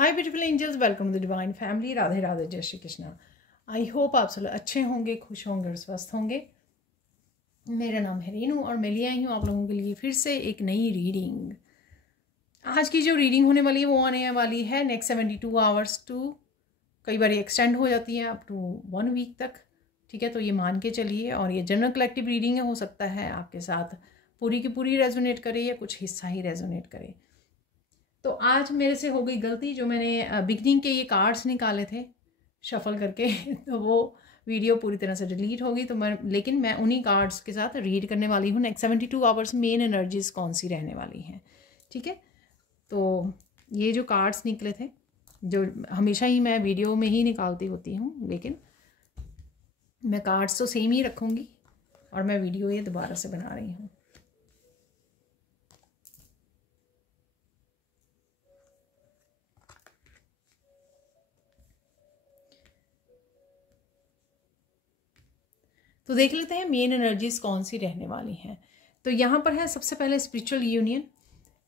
Hi beautiful angels, welcome to the divine family. Radhe Radhe, जय Shri Krishna. I hope आप सब अच्छे होंगे, खुश होंगे और स्वस्थ होंगे। मेरा नाम है रेनू और मैं ले आई हूँ आप लोगों के लिए फिर से एक नई रीडिंग। आज की जो रीडिंग होने वाली है वो आने वाली है नेक्स्ट 72 आवर्स टू, कई बार एक्सटेंड हो जाती है अप टू 1 वीक तक। ठीक है, तो ये मान के चलिए। और ये जनरल कलेक्टिव रीडिंग है, हो सकता है आपके साथ पूरी की पूरी रेजोनेट करे या कुछ हिस्सा ही रेजोनेट करे। तो आज मेरे से हो गई गलती, जो मैंने बिगनिंग के ये कार्ड्स निकाले थे शफल करके तो वो वीडियो पूरी तरह से डिलीट होगी। तो लेकिन मैं उन्हीं कार्ड्स के साथ रीड करने वाली हूँ नेक्स्ट 72 आवर्स मेन एनर्जीज कौन सी रहने वाली हैं। ठीक है, तो ये जो कार्ड्स निकले थे, जो हमेशा ही मैं वीडियो में ही निकालती होती हूँ, लेकिन मैं कार्ड्स तो सेम ही रखूँगी और मैं वीडियो ये दोबारा से बना रही हूँ। तो देख लेते हैं मेन एनर्जीज कौन सी रहने वाली हैं। तो यहाँ पर है सबसे पहले स्पिरिचुअल यूनियन।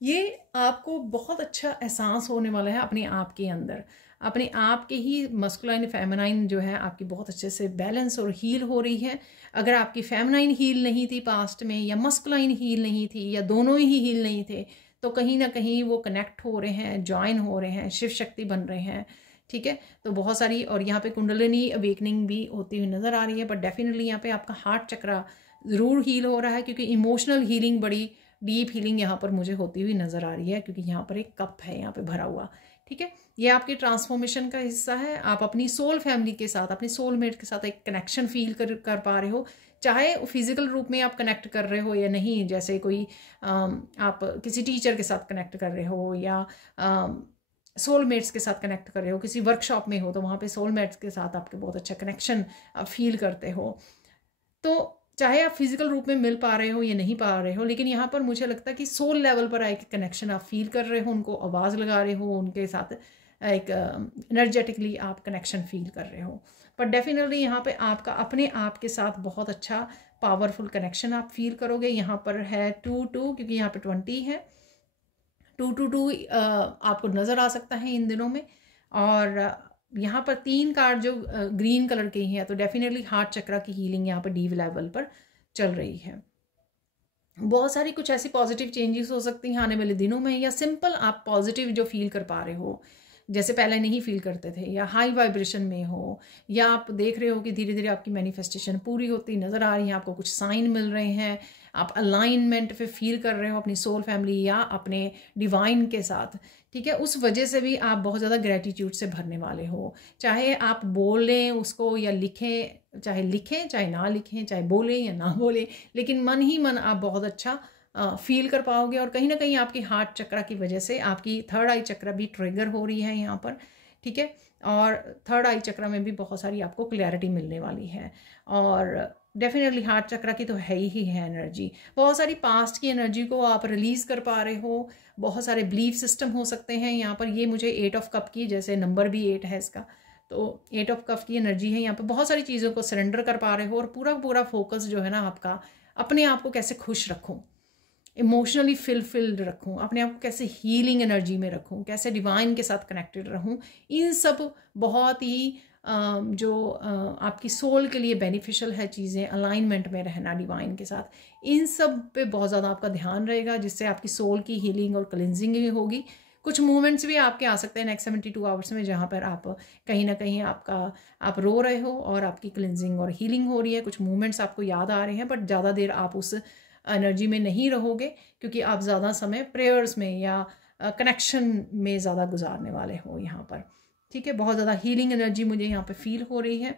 ये आपको बहुत अच्छा एहसास होने वाला है अपने आप के अंदर, अपने आप के ही मस्कुलाइन फेमिनाइन जो है आपकी बहुत अच्छे से बैलेंस और हील हो रही है। अगर आपकी फेमिनाइन हील नहीं थी पास्ट में, या मस्कुलाइन हील नहीं थी, या दोनों ही हील नहीं थे, तो कहीं ना कहीं वो कनेक्ट हो रहे हैं, ज्वाइन हो रहे हैं, शिव शक्ति बन रहे हैं। ठीक है, तो बहुत सारी, और यहाँ पे कुंडलिनी अवेकनिंग भी होती हुई नज़र आ रही है। बट डेफिनेटली यहाँ पे आपका हार्ट चक्रा ज़रूर हील हो रहा है, क्योंकि इमोशनल हीलिंग, बड़ी डीप हीलिंग यहाँ पर मुझे होती हुई नज़र आ रही है, क्योंकि यहाँ पर एक कप है यहाँ पे भरा हुआ। ठीक है, ये आपके ट्रांसफॉर्मेशन का हिस्सा है। आप अपनी सोल फैमिली के साथ, अपनी सोलमेट के साथ एक कनेक्शन फील कर पा रहे हो, चाहे फिजिकल रूप में आप कनेक्ट कर रहे हो या नहीं। जैसे कोई आप किसी टीचर के साथ कनेक्ट कर रहे हो, या सोलमेट्स के साथ कनेक्ट कर रहे हो, किसी वर्कशॉप में हो तो वहाँ पे सोलमेट्स के साथ आपके बहुत अच्छा कनेक्शन आप फील करते हो। तो चाहे आप फिजिकल रूप में मिल पा रहे हो या नहीं पा रहे हो, लेकिन यहाँ पर मुझे लगता है कि सोल लेवल पर एक कनेक्शन आप फील कर रहे हो, उनको आवाज़ लगा रहे हो, उनके साथ एक एनर्जेटिकली आप कनेक्शन फील कर रहे हो। पर डेफिनेटली यहाँ पे आपका अपने आप के साथ बहुत अच्छा पावरफुल कनेक्शन आप फील करोगे। यहाँ पर है 2-2, क्योंकि यहाँ पे 20 है। 2-2 आपको नज़र आ सकता है इन दिनों में। और यहाँ पर 3 कार्ड जो ग्रीन कलर के ही हैं, तो डेफिनेटली हार्ट चक्रा की हीलिंग यहाँ पर डीव लेवल पर चल रही है। बहुत सारी कुछ ऐसी पॉजिटिव चेंजेस हो सकती हैं आने वाले दिनों में, या सिंपल आप पॉजिटिव जो फील कर पा रहे हो जैसे पहले नहीं फील करते थे, या हाई वाइब्रेशन में हो, या आप देख रहे हो कि धीरे धीरे आपकी मैनिफेस्टेशन पूरी होती नज़र आ रही है, आपको कुछ साइन मिल रहे हैं, आप अलाइनमेंट पे फील कर रहे हो अपनी सोल फैमिली या अपने डिवाइन के साथ। ठीक है, उस वजह से भी आप बहुत ज़्यादा ग्रेटिट्यूड से भरने वाले हो। चाहे आप बोलें उसको या लिखें, चाहे ना लिखें, चाहे बोलें या ना बोलें, लेकिन मन ही मन आप बहुत अच्छा फील कर पाओगे। और कहीं ना कहीं आपकी हार्ट चक्रा की वजह से आपकी थर्ड आई चक्रा भी ट्रिगर हो रही है यहाँ पर। ठीक है, और थर्ड आई चक्रा में भी बहुत सारी आपको क्लैरिटी मिलने वाली है। और डेफिनेटली हार्ट चक्रा की तो है ही है एनर्जी। बहुत सारी पास्ट की एनर्जी को आप रिलीज़ कर पा रहे हो। बहुत सारे बिलीफ सिस्टम हो सकते हैं यहाँ पर। ये मुझे 8 ऑफ कप की, जैसे नंबर भी 8 है इसका, तो 8 ऑफ कप की एनर्जी है यहाँ पर। बहुत सारी चीज़ों को सरेंडर कर पा रहे हो, और पूरा फोकस जो है ना आपका, अपने आप को कैसे खुश रखूँ, इमोशनली फिल्ड रखूँ, अपने आप को कैसे हीलिंग एनर्जी में रखूँ, कैसे डिवाइन के साथ कनेक्टेड रहूँ। इन सब बहुत ही जो आपकी सोल के लिए बेनिफिशियल है चीज़ें, अलाइनमेंट में रहना डिवाइन के साथ, इन सब पे बहुत ज़्यादा आपका ध्यान रहेगा, जिससे आपकी सोल की हीलिंग और क्लिनजिंग भी होगी। कुछ मूवमेंट्स भी आपके आ सकते हैं नेक्स्ट 72 आवर्स में, जहाँ पर आप कहीं ना कहीं आप रो रहे हो और आपकी क्लिनजिंग और हीलिंग हो रही है। कुछ मूवमेंट्स आपको याद आ रहे हैं, बट ज़्यादा देर आप उस एनर्जी में नहीं रहोगे, क्योंकि आप ज़्यादा समय प्रेयर्स में या कनेक्शन में ज़्यादा गुजारने वाले हो यहाँ पर। ठीक है, बहुत ज़्यादा हीलिंग एनर्जी मुझे यहाँ पे फील हो रही है।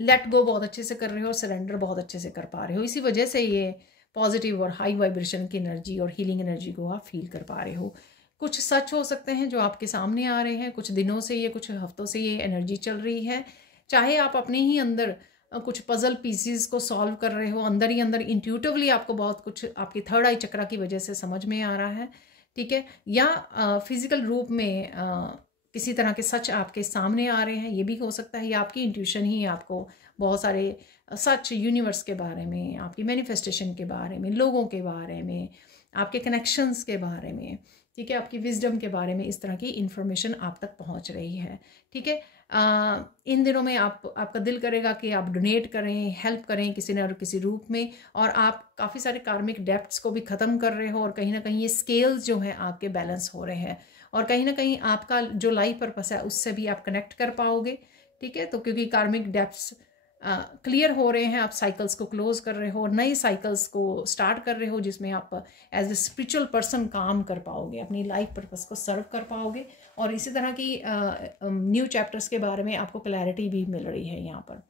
लेट गो बहुत अच्छे से कर रहे हो, सरेंडर बहुत अच्छे से कर पा रहे हो। इसी वजह से ये पॉजिटिव और हाई वाइब्रेशन की एनर्जी और हीलिंग एनर्जी को आप फील कर पा रहे हो। कुछ सच हो सकते हैं जो आपके सामने आ रहे हैं, कुछ दिनों से, ये कुछ हफ्तों से ये एनर्जी चल रही है। चाहे आप अपने ही अंदर कुछ पजल पीसीज को सॉल्व कर रहे हो, अंदर ही अंदर इंट्यूटिवली आपको बहुत कुछ आपकी थर्ड आई चक्रा की वजह से समझ में आ रहा है। ठीक है, या फिजिकल रूप में किसी तरह के सच आपके सामने आ रहे हैं, ये भी हो सकता है। या आपकी इंट्यूशन ही आपको बहुत सारे सच यूनिवर्स के बारे में, आपकी मैनिफेस्टेशन के बारे में, लोगों के बारे में, आपके कनेक्शंस के बारे में, ठीक है, आपकी विजडम के बारे में इस तरह की इन्फॉर्मेशन आप तक पहुंच रही है। ठीक है, इन दिनों में आपका दिल करेगा कि आप डोनेट करें, हेल्प करें किसी न किसी रूप में, और आप काफ़ी सारे कार्मिक डेप्ट्स को भी ख़त्म कर रहे हो, और कहीं ना कहीं ये स्केल्स जो हैं आपके बैलेंस हो रहे हैं, और कहीं ना कहीं आपका जो लाइफ पर्पस है उससे भी आप कनेक्ट कर पाओगे। ठीक है, तो क्योंकि कार्मिक डेप्ट्स क्लियर हो रहे हैं, आप साइकिल्स को क्लोज कर रहे हो और नई साइकिल्स को स्टार्ट कर रहे हो, जिसमें आप एज ए स्पिरिचुअल पर्सन काम कर पाओगे, अपनी लाइफ पर्पस को सर्व कर पाओगे, और इसी तरह की न्यू चैप्टर्स के बारे में आपको क्लैरिटी भी मिल रही है यहाँ पर,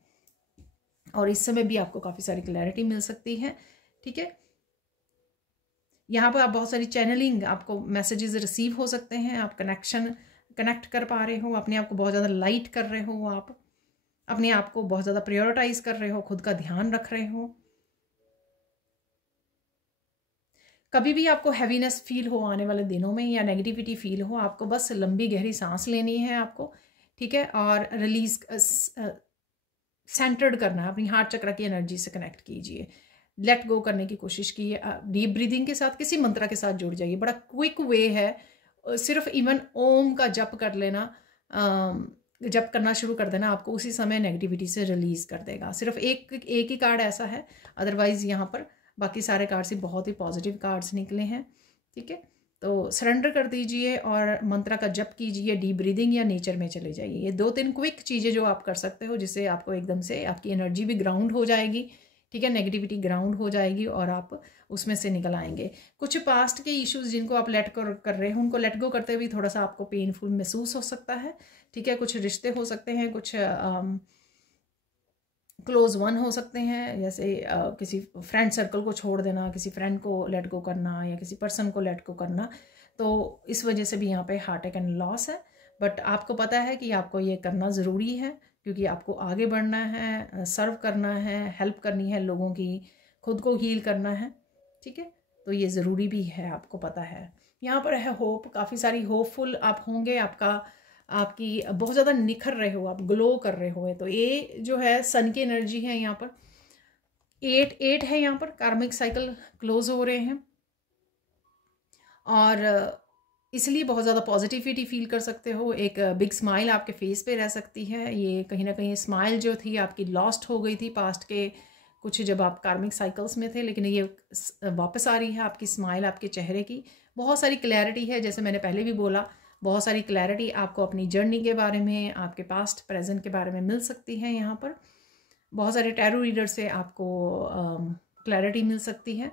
और इस समय भी आपको काफ़ी सारी क्लैरिटी मिल सकती है। ठीक है, यहाँ पर आप बहुत सारी चैनलिंग, आपको मैसेजेस रिसीव हो सकते हैं, आप कनेक्ट कर पा रहे हो, अपने आप को बहुत ज़्यादा लाइट कर रहे हो, आप अपने आप को बहुत ज़्यादा प्रायोरिटाइज कर रहे हो, खुद का ध्यान रख रहे हो। कभी भी आपको हैवीनेस फील हो आने वाले दिनों में, या नेगेटिविटी फील हो, आपको बस लंबी गहरी सांस लेनी है आपको। ठीक है, और रिलीज सेंटर्ड करना है, अपनी हार्ट चक्र की एनर्जी से कनेक्ट कीजिए, लेट गो करने की कोशिश कीजिए, डीप ब्रीदिंग के साथ किसी मंत्र के साथ जुड़ जाइए। बड़ा क्विक वे है, सिर्फ इवन ओम का जप कर लेना, जब करना शुरू कर देना, आपको उसी समय नेगेटिविटी से रिलीज कर देगा। सिर्फ एक ही कार्ड ऐसा है, अदरवाइज यहाँ पर बाकी सारे कार्ड्स ही बहुत ही पॉजिटिव कार्ड्स निकले हैं। ठीक है, तो सरेंडर कर दीजिए और मंत्र का जप कीजिए, डीप ब्रीदिंग या नेचर में चले जाइए। ये 2-3 क्विक चीज़ें जो आप कर सकते हो, जिससे आपको एकदम से आपकी एनर्जी भी ग्राउंड हो जाएगी। ठीक है, नेगेटिविटी ग्राउंड हो जाएगी और आप उसमें से निकल आएंगे। कुछ पास्ट के इश्यूज जिनको आप लेट कर रहे हो, उनको लेट गो करते हुए थोड़ा सा आपको पेनफुल महसूस हो सकता है। ठीक है, कुछ रिश्ते हो सकते हैं, कुछ क्लोज वन हो सकते हैं, जैसे किसी फ्रेंड सर्कल को छोड़ देना, किसी फ्रेंड को लेट गो करना, या किसी पर्सन को लेट गो करना, तो इस वजह से भी यहाँ पे हार्ट अटैक एंड लॉस है। बट आपको पता है कि आपको ये करना ज़रूरी है, क्योंकि आपको आगे बढ़ना है, सर्व करना है, हेल्प करनी है लोगों की, खुद को हील करना है। ठीक है, तो ये ज़रूरी भी है, आपको पता है। यहाँ पर है होप, काफ़ी सारी होपफुल आप होंगे, आपकी बहुत ज़्यादा निखर रहे हो, आप ग्लो कर रहे हो। तो ये जो है सन की एनर्जी है, यहाँ पर 8 है, यहाँ पर कार्मिक साइकिल क्लोज हो रहे हैं, और इसलिए बहुत ज़्यादा पॉजिटिविटी फील कर सकते हो। एक बिग स्माइल आपके फेस पे रह सकती है। ये कहीं ना कहीं स्माइल जो थी आपकी लॉस्ट हो गई थी पास्ट के कुछ, जब आप कार्मिक साइकिल्स में थे, लेकिन ये वापस आ रही है आपकी स्माइल, आपके चेहरे की। बहुत सारी क्लैरिटी है, जैसे मैंने पहले भी बोला, बहुत सारी क्लैरिटी आपको अपनी जर्नी के बारे में, आपके पास्ट प्रेजेंट के बारे में मिल सकती है। यहाँ पर बहुत सारे टैरो रीडर से आपको क्लैरिटी मिल सकती है।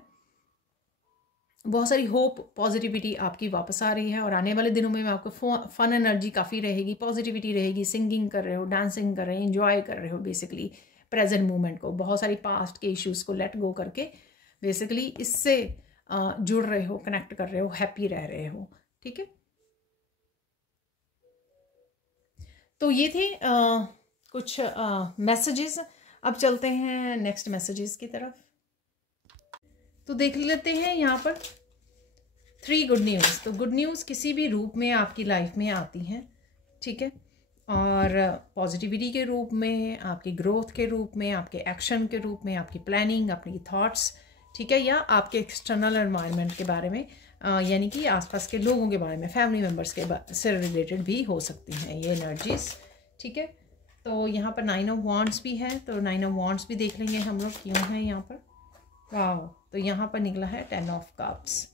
बहुत सारी होप, पॉजिटिविटी आपकी वापस आ रही है, और आने वाले दिनों में आपको फन एनर्जी काफ़ी रहेगी, पॉजिटिविटी रहेगी। सिंगिंग कर रहे हो, डांसिंग कर रहे हो, एंजॉय कर रहे हो बेसिकली प्रेजेंट मोमेंट को। बहुत सारी पास्ट के इश्यूज़ को लेट गो करके बेसिकली इससे जुड़ रहे हो, कनेक्ट कर रहे हो, हैप्पी रह रहे हो। ठीक है, तो ये थे कुछ मैसेजेस। अब चलते हैं नेक्स्ट मैसेजेस की तरफ। तो देख लेते हैं यहाँ पर 3 गुड न्यूज़। तो गुड न्यूज़ किसी भी रूप में आपकी लाइफ में आती हैं। ठीक है, और पॉजिटिविटी के रूप में, आपकी ग्रोथ के रूप में, आपके एक्शन के रूप में, आपकी प्लानिंग, आपकी थॉट्स, ठीक है, या आपके एक्सटर्नल एनवायरनमेंट के बारे में, यानी कि आसपास के लोगों के बारे में, फैमिली मेम्बर्स के से रिलेटेड भी हो सकती हैं ये एनर्जीज। ठीक है, तो यहाँ पर 9 ऑफ वॉन्ड्स भी है, तो 9 ऑफ वॉन्ड्स भी देख लेंगे हम लोग क्यों है यहाँ पर। वाह, तो यहाँ पर निकला है 10 of cups.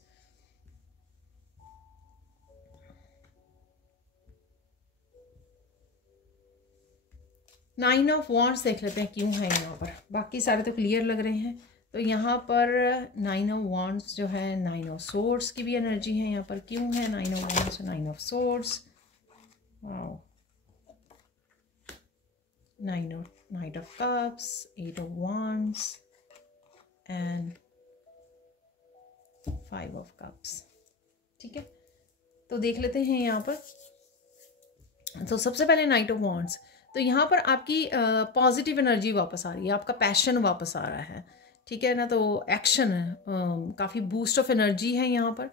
Nine of wands देख लेते हैं क्यों है यहाँ पर। बाकी सारे तो क्लियर लग रहे हैं। तो यहाँ पर 9 ऑफ वॉन्ड्स जो है, 9 ऑफ सोर्ड्स की भी एनर्जी है यहाँ पर। क्यों है 9 of wands, 9 of swords, night of cups, 8 of wands and 5 of cups. ठीक है, तो देख लेते हैं यहाँ पर। तो सबसे पहले नाइट ऑफ वॉन्ड्स, तो यहाँ पर आपकी पॉजिटिव एनर्जी वापस आ रही है, आपका पैशन वापस आ रहा है। ठीक है ना, तो एक्शन काफ़ी बूस्ट ऑफ एनर्जी है यहाँ पर।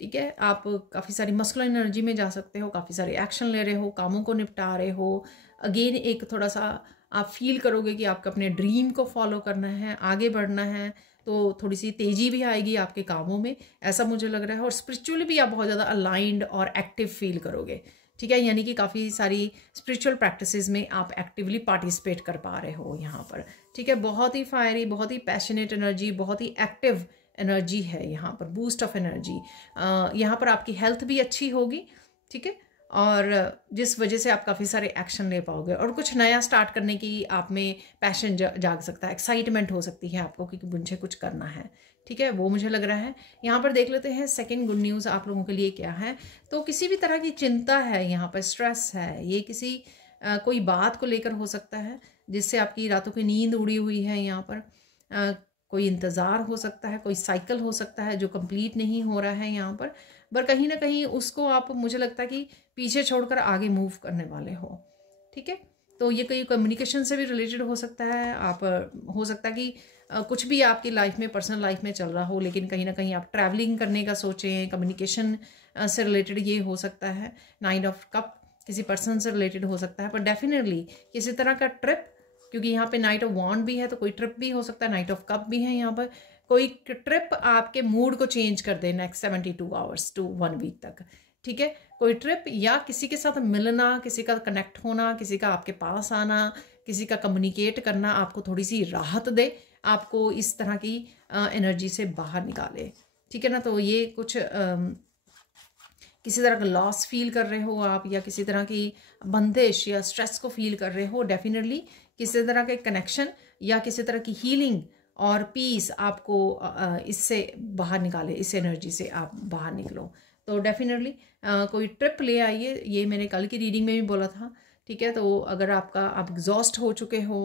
ठीक है, आप काफ़ी सारी मस्कुलर एनर्जी में जा सकते हो, काफ़ी सारे एक्शन ले रहे हो, कामों को निपटा रहे हो। अगेन एक थोड़ा सा आप फील करोगे कि आपको अपने ड्रीम को फॉलो करना है, आगे बढ़ना है, तो थोड़ी सी तेज़ी भी आएगी आपके कामों में, ऐसा मुझे लग रहा है। और स्पिरिचुअली भी आप बहुत ज़्यादा अलाइंड और एक्टिव फील करोगे, ठीक है। यानी कि काफ़ी सारी स्पिरिचुअल प्रैक्टिसेस में आप एक्टिवली पार्टिसिपेट कर पा रहे हो यहाँ पर, ठीक है। बहुत ही फायरी, बहुत ही पैशनेट एनर्जी, बहुत ही एक्टिव एनर्जी है यहाँ पर, बूस्ट ऑफ एनर्जी। यहाँ पर आपकी हेल्थ भी अच्छी होगी, ठीक है, और जिस वजह से आप काफ़ी सारे एक्शन ले पाओगे और कुछ नया स्टार्ट करने की आप में पैशन जाग सकता है, एक्साइटमेंट हो सकती है आपको कि मुझे कुछ करना है, ठीक है, वो मुझे लग रहा है। यहाँ पर देख लेते हैं सेकंड गुड न्यूज़ आप लोगों के लिए क्या है। तो किसी भी तरह की चिंता है यहाँ पर, स्ट्रेस है, ये किसी कोई बात को लेकर हो सकता है जिससे आपकी रातों की नींद उड़ी हुई है। यहाँ पर कोई इंतज़ार हो सकता है, कोई साइकिल हो सकता है जो कंप्लीट नहीं हो रहा है यहाँ पर कहीं ना कहीं उसको आप, मुझे लगता है कि पीछे छोड़कर आगे मूव करने वाले हो, ठीक है। तो ये कहीं कम्युनिकेशन से भी रिलेटेड हो सकता है। आप हो सकता है कि कुछ भी आपकी लाइफ में, पर्सनल लाइफ में चल रहा हो, लेकिन कहीं ना कहीं आप ट्रैवलिंग करने का सोचें, कम्युनिकेशन से रिलेटेड ये हो सकता है। 9 ऑफ कप किसी पर्सन से रिलेटेड हो सकता है, पर डेफिनेटली किसी तरह का ट्रिप, क्योंकि यहाँ पे नाइट ऑफ वॉन्ड भी है तो कोई ट्रिप भी हो सकता है, नाइट ऑफ कप भी है यहाँ पर। कोई ट्रिप आपके मूड को चेंज कर दे नेक्स्ट 72 आवर्स टू 1 वीक तक, ठीक है। कोई ट्रिप या किसी के साथ मिलना, किसी का कनेक्ट होना, किसी का आपके पास आना, किसी का कम्युनिकेट करना आपको थोड़ी सी राहत दे, आपको इस तरह की एनर्जी से बाहर निकाले, ठीक है ना। तो ये कुछ किसी तरह का लॉस फील कर रहे हो आप, या किसी तरह की बंदिश या स्ट्रेस को फील कर रहे हो, डेफिनेटली किसी तरह के कनेक्शन या किसी तरह की हीलिंग और पीस आपको इससे बाहर निकाले, इस एनर्जी से आप बाहर निकलो। तो डेफिनेटली कोई ट्रिप ले आइए, ये मैंने कल की रीडिंग में भी बोला था, ठीक है। तो अगर आप एग्जॉस्ट हो चुके हो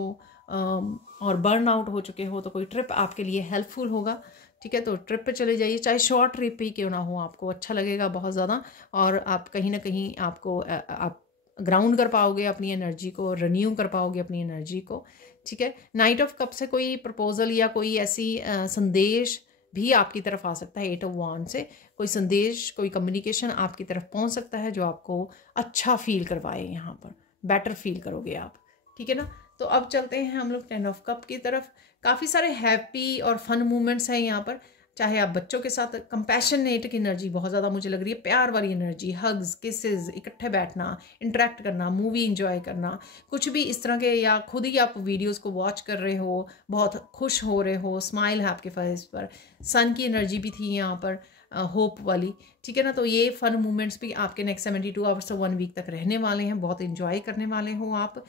और बर्न आउट हो चुके हो तो कोई ट्रिप आपके लिए हेल्पफुल होगा, ठीक है। तो ट्रिप पे चले जाइए, चाहे शॉर्ट ट्रिप ही क्यों ना हो, आपको अच्छा लगेगा बहुत ज़्यादा, और आप कहीं ना कहीं आपको आप ग्राउंड कर पाओगे अपनी एनर्जी को, रिन्यू कर पाओगे अपनी एनर्जी को, ठीक है। नाइट ऑफ कप से कोई प्रपोजल या कोई ऐसी संदेश भी आपकी तरफ आ सकता है। 8 ऑफ वॉन्ड से कोई संदेश, कोई कम्युनिकेशन आपकी तरफ पहुंच सकता है जो आपको अच्छा फील करवाए, यहाँ पर बेटर फील करोगे आप, ठीक है ना। तो अब चलते हैं हम लोग 10 ऑफ कप की तरफ। काफ़ी सारे हैप्पी और फन मूवमेंट्स हैं यहाँ पर, चाहे आप बच्चों के साथ, कंपैशनेट की एनर्जी बहुत ज़्यादा मुझे लग रही है, प्यार वाली एनर्जी, हग्स, किसेस, इकट्ठे बैठना, इंटरेक्ट करना, मूवी इंजॉय करना, कुछ भी इस तरह के, या खुद ही आप वीडियोस को वॉच कर रहे हो, बहुत खुश हो रहे हो, स्माइल है आपके फेस पर, सन की एनर्जी भी थी यहाँ पर, होप वाली, ठीक है ना। तो ये फन मूवमेंट्स भी आपके नेक्स्ट 72 आवर्स से 1 वीक तक रहने वाले हैं, बहुत इंजॉय करने वाले हो आप,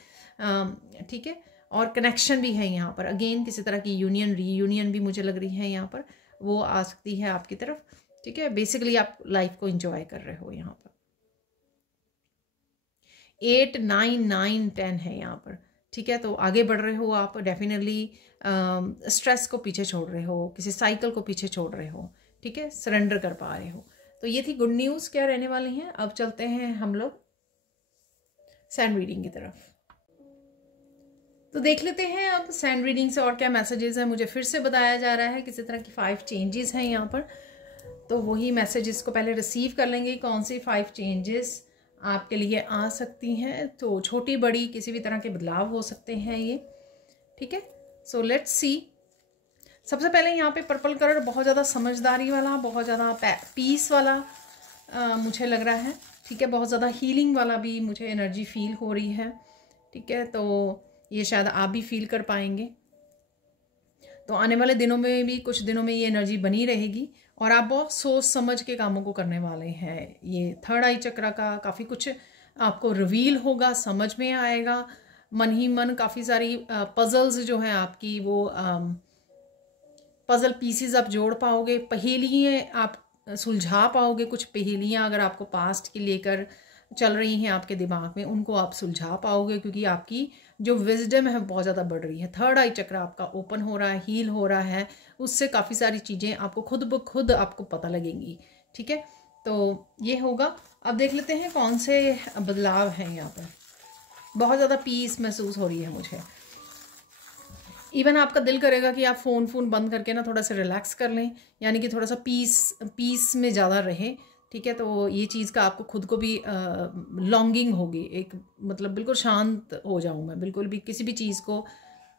ठीक है। और कनेक्शन भी है यहाँ पर, अगेन किसी तरह की यूनियन, रीयूनियन भी मुझे लग रही है यहाँ पर, वो आ सकती है आपकी तरफ, ठीक है। बेसिकली आप लाइफ को एंजॉय कर रहे हो यहाँ पर। 8, 9, 9, 10 है यहाँ पर, ठीक है। तो आगे बढ़ रहे हो आप, डेफिनेटली स्ट्रेस को पीछे छोड़ रहे हो, किसी साइकिल को पीछे छोड़ रहे हो, ठीक है, सरेंडर कर पा रहे हो। तो ये थी गुड न्यूज़ क्या रहने वाली हैं। अब चलते हैं हम लोग सैंड रीडिंग की तरफ। तो देख लेते हैं अब सैंड रीडिंग से और क्या मैसेजेस हैं। मुझे फिर से बताया जा रहा है किसी तरह की 5 चेंजेस हैं यहाँ पर, तो वही मैसेजेस को पहले रिसीव कर लेंगे, कौन सी 5 चेंजेस आपके लिए आ सकती हैं। तो छोटी बड़ी किसी भी तरह के बदलाव हो सकते हैं ये, ठीक है। So let's see. सबसे पहले यहाँ पे पर्पल कलर बहुत ज़्यादा समझदारी वाला, बहुत ज़्यादा पीस वाला मुझे लग रहा है, ठीक है। बहुत ज़्यादा हीलिंग वाला भी मुझे एनर्जी फील हो रही है, ठीक है। तो ये शायद आप भी फील कर पाएंगे। तो आने वाले दिनों में भी, कुछ दिनों में ये एनर्जी बनी रहेगी और आप बहुत सोच समझ के कामों को करने वाले हैं। ये थर्ड आई चक्र का काफ़ी कुछ आपको रिवील होगा, समझ में आएगा, मन ही मन काफ़ी सारी पजल्स जो हैं आपकी, वो पजल पीसीज आप जोड़ पाओगे, पहेलियाँ आप सुलझा पाओगे। कुछ पहेलियाँ अगर आपको पास्ट की लेकर चल रही हैं आपके दिमाग में, उनको आप सुलझा पाओगे, क्योंकि आपकी जो विजडम है बहुत ज़्यादा बढ़ रही है। थर्ड आई चक्र आपका ओपन हो रहा है, हील हो रहा है, उससे काफ़ी सारी चीज़ें आपको खुद ब खुद आपको पता लगेंगी, ठीक है। तो ये होगा। अब देख लेते हैं कौन से बदलाव हैं यहाँ पर। बहुत ज़्यादा पीस महसूस हो रही है मुझे। इवन आपका दिल करेगा कि आप फ़ोन बंद करके ना थोड़ा सा रिलैक्स कर लें, यानी कि थोड़ा सा पीस में ज़्यादा रहे, ठीक है। तो ये चीज़ का आपको खुद को भी लॉन्गिंग होगी, एक मतलब बिल्कुल शांत हो जाऊँ मैं, बिल्कुल भी किसी भी चीज़ को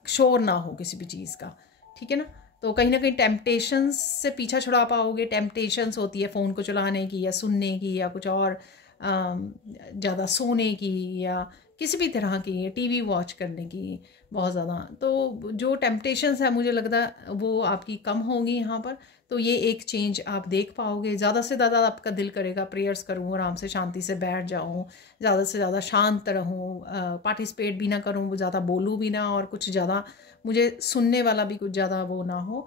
शोर ना हो किसी भी चीज़ का, ठीक है ना। तो कहीं ना कहीं टेम्पटेशंस से पीछा छुड़ा पाओगे। टेम्पटेशंस होती है फ़ोन को चलाने की या सुनने की या कुछ और ज़्यादा सोने की या किसी भी तरह की टीवी वॉच करने की बहुत ज़्यादा। तो जो टेम्पटेशंस है मुझे लगता है वो आपकी कम होंगी यहाँ पर। तो ये एक चेंज आप देख पाओगे। ज़्यादा से ज़्यादा आपका दिल करेगा प्रेयर्स करूँ, आराम से शांति से बैठ जाऊँ, ज़्यादा से ज़्यादा शांत रहूँ, पार्टिसिपेट भी ना करूँ, ज़्यादा बोलूँ भी ना, और कुछ ज़्यादा मुझे सुनने वाला भी कुछ ज़्यादा वो ना हो।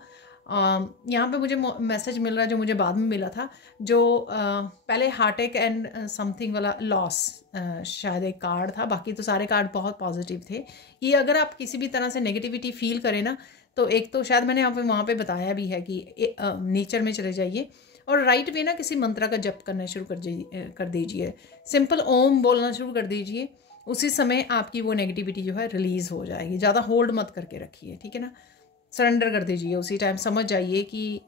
यहाँ पे मुझे मैसेज मिल रहा है जो मुझे बाद में मिला था, जो पहले हार्टेक एंड समथिंग वाला लॉस शायद एक कार्ड था, बाकी तो सारे कार्ड बहुत पॉजिटिव थे। ये अगर आप किसी भी तरह से नेगेटिविटी फील करें ना, तो एक तो शायद मैंने यहाँ पे वहाँ पे बताया भी है कि नेचर में चले जाइए और राइट वे ना किसी मंत्र का जप करना शुरू कर दीजिए। सिंपल ओम बोलना शुरू कर दीजिए, उसी समय आपकी वो नेगेटिविटी जो है रिलीज़ हो जाएगी। ज़्यादा होल्ड मत करके रखिए, ठीक है ना, सरेंडर कर दीजिए उसी टाइम। समझ जाइए कि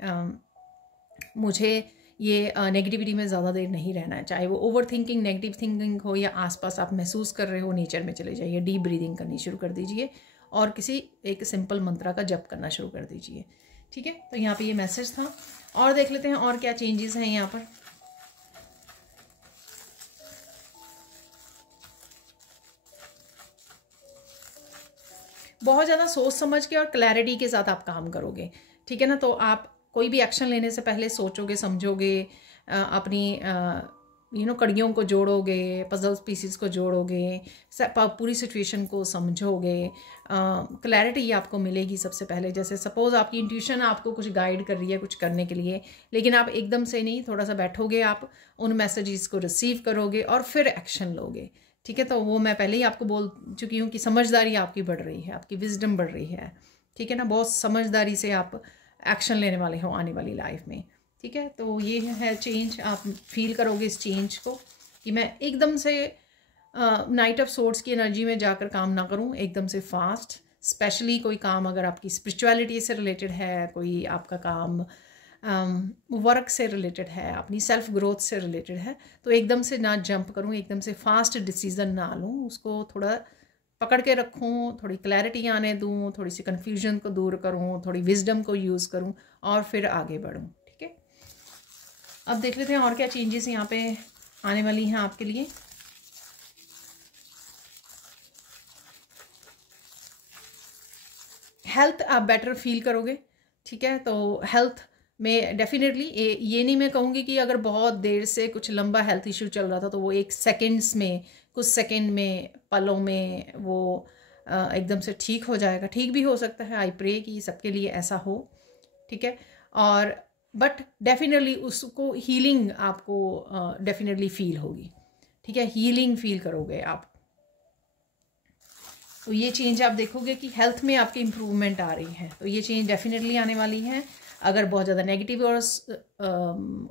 मुझे ये नेगेटिविटी में ज़्यादा देर नहीं रहना है, चाहे वो ओवर थिंकिंग, नेगेटिव थिंकिंग हो या आसपास आप महसूस कर रहे हो। नेचर में चले जाइए, डीप ब्रीदिंग करनी शुरू कर दीजिए और किसी एक सिंपल मंत्रा का जप करना शुरू कर दीजिए, ठीक है। तो यहाँ पे ये मैसेज था। और देख लेते हैं और क्या चेंजेस हैं यहाँ पर। बहुत ज़्यादा सोच समझ के और क्लैरिटी के साथ आप काम करोगे, ठीक है ना। तो आप कोई भी एक्शन लेने से पहले सोचोगे, समझोगे, अपनी कड़ियों को जोड़ोगे, पजल पीसीस को जोड़ोगे, पूरी सिचुएशन को समझोगे। क्लैरिटी आपको मिलेगी सबसे पहले। जैसे सपोज आपकी इंट्यूशन आपको कुछ गाइड कर रही है कुछ करने के लिए, लेकिन आप एकदम से नहीं, थोड़ा सा बैठोगे, आप उन मैसेजेस को रिसीव करोगे और फिर एक्शन लोगे, ठीक है। तो वो मैं पहले ही आपको बोल चुकी हूँ कि समझदारी आपकी बढ़ रही है, आपकी विजडम बढ़ रही है, ठीक है ना। बहुत समझदारी से आप एक्शन लेने वाले हो आने वाली लाइफ में, ठीक है। तो ये है चेंज, आप फील करोगे इस चेंज को कि मैं एकदम से नाइट ऑफ सोर्ड्स की एनर्जी में जाकर काम ना करूं, एकदम से फास्ट। स्पेशली कोई काम अगर आपकी स्पिरिचुअलिटी से रिलेटेड है, कोई आपका काम वर्क से रिलेटेड है, अपनी सेल्फ ग्रोथ से रिलेटेड है, तो एकदम से ना जंप करूं, एकदम से फास्ट डिसीज़न ना लूं, उसको थोड़ा पकड़ के रखूं, थोड़ी क्लैरिटी आने दूं, थोड़ी सी कन्फ्यूजन को दूर करूं, थोड़ी विजडम को यूज़ करूं और फिर आगे बढ़ूं, ठीक है। अब देख लेते हैं और क्या चेंजेस यहाँ पे आने वाली हैं आपके लिए। हेल्थ आप बेटर फील करोगे, ठीक है। तो हेल्थ में डेफिनेटली ये नहीं मैं कहूँगी कि अगर बहुत देर से कुछ लंबा हेल्थ इशू चल रहा था तो वो एक सेकंड्स में, कुछ सेकंड में, पलों में वो एकदम से ठीक हो जाएगा। ठीक भी हो सकता है, आई प्रे कि सबके लिए ऐसा हो, ठीक है। और बट डेफिनेटली उसको हीलिंग आपको डेफिनेटली फील होगी, ठीक है, हीलिंग फील करोगे आप। तो ये चेंज आप देखोगे कि हेल्थ में आपकी इम्प्रूवमेंट आ रही है, तो ये चेंज डेफिनेटली आने वाली है। अगर बहुत ज़्यादा नेगेटिव और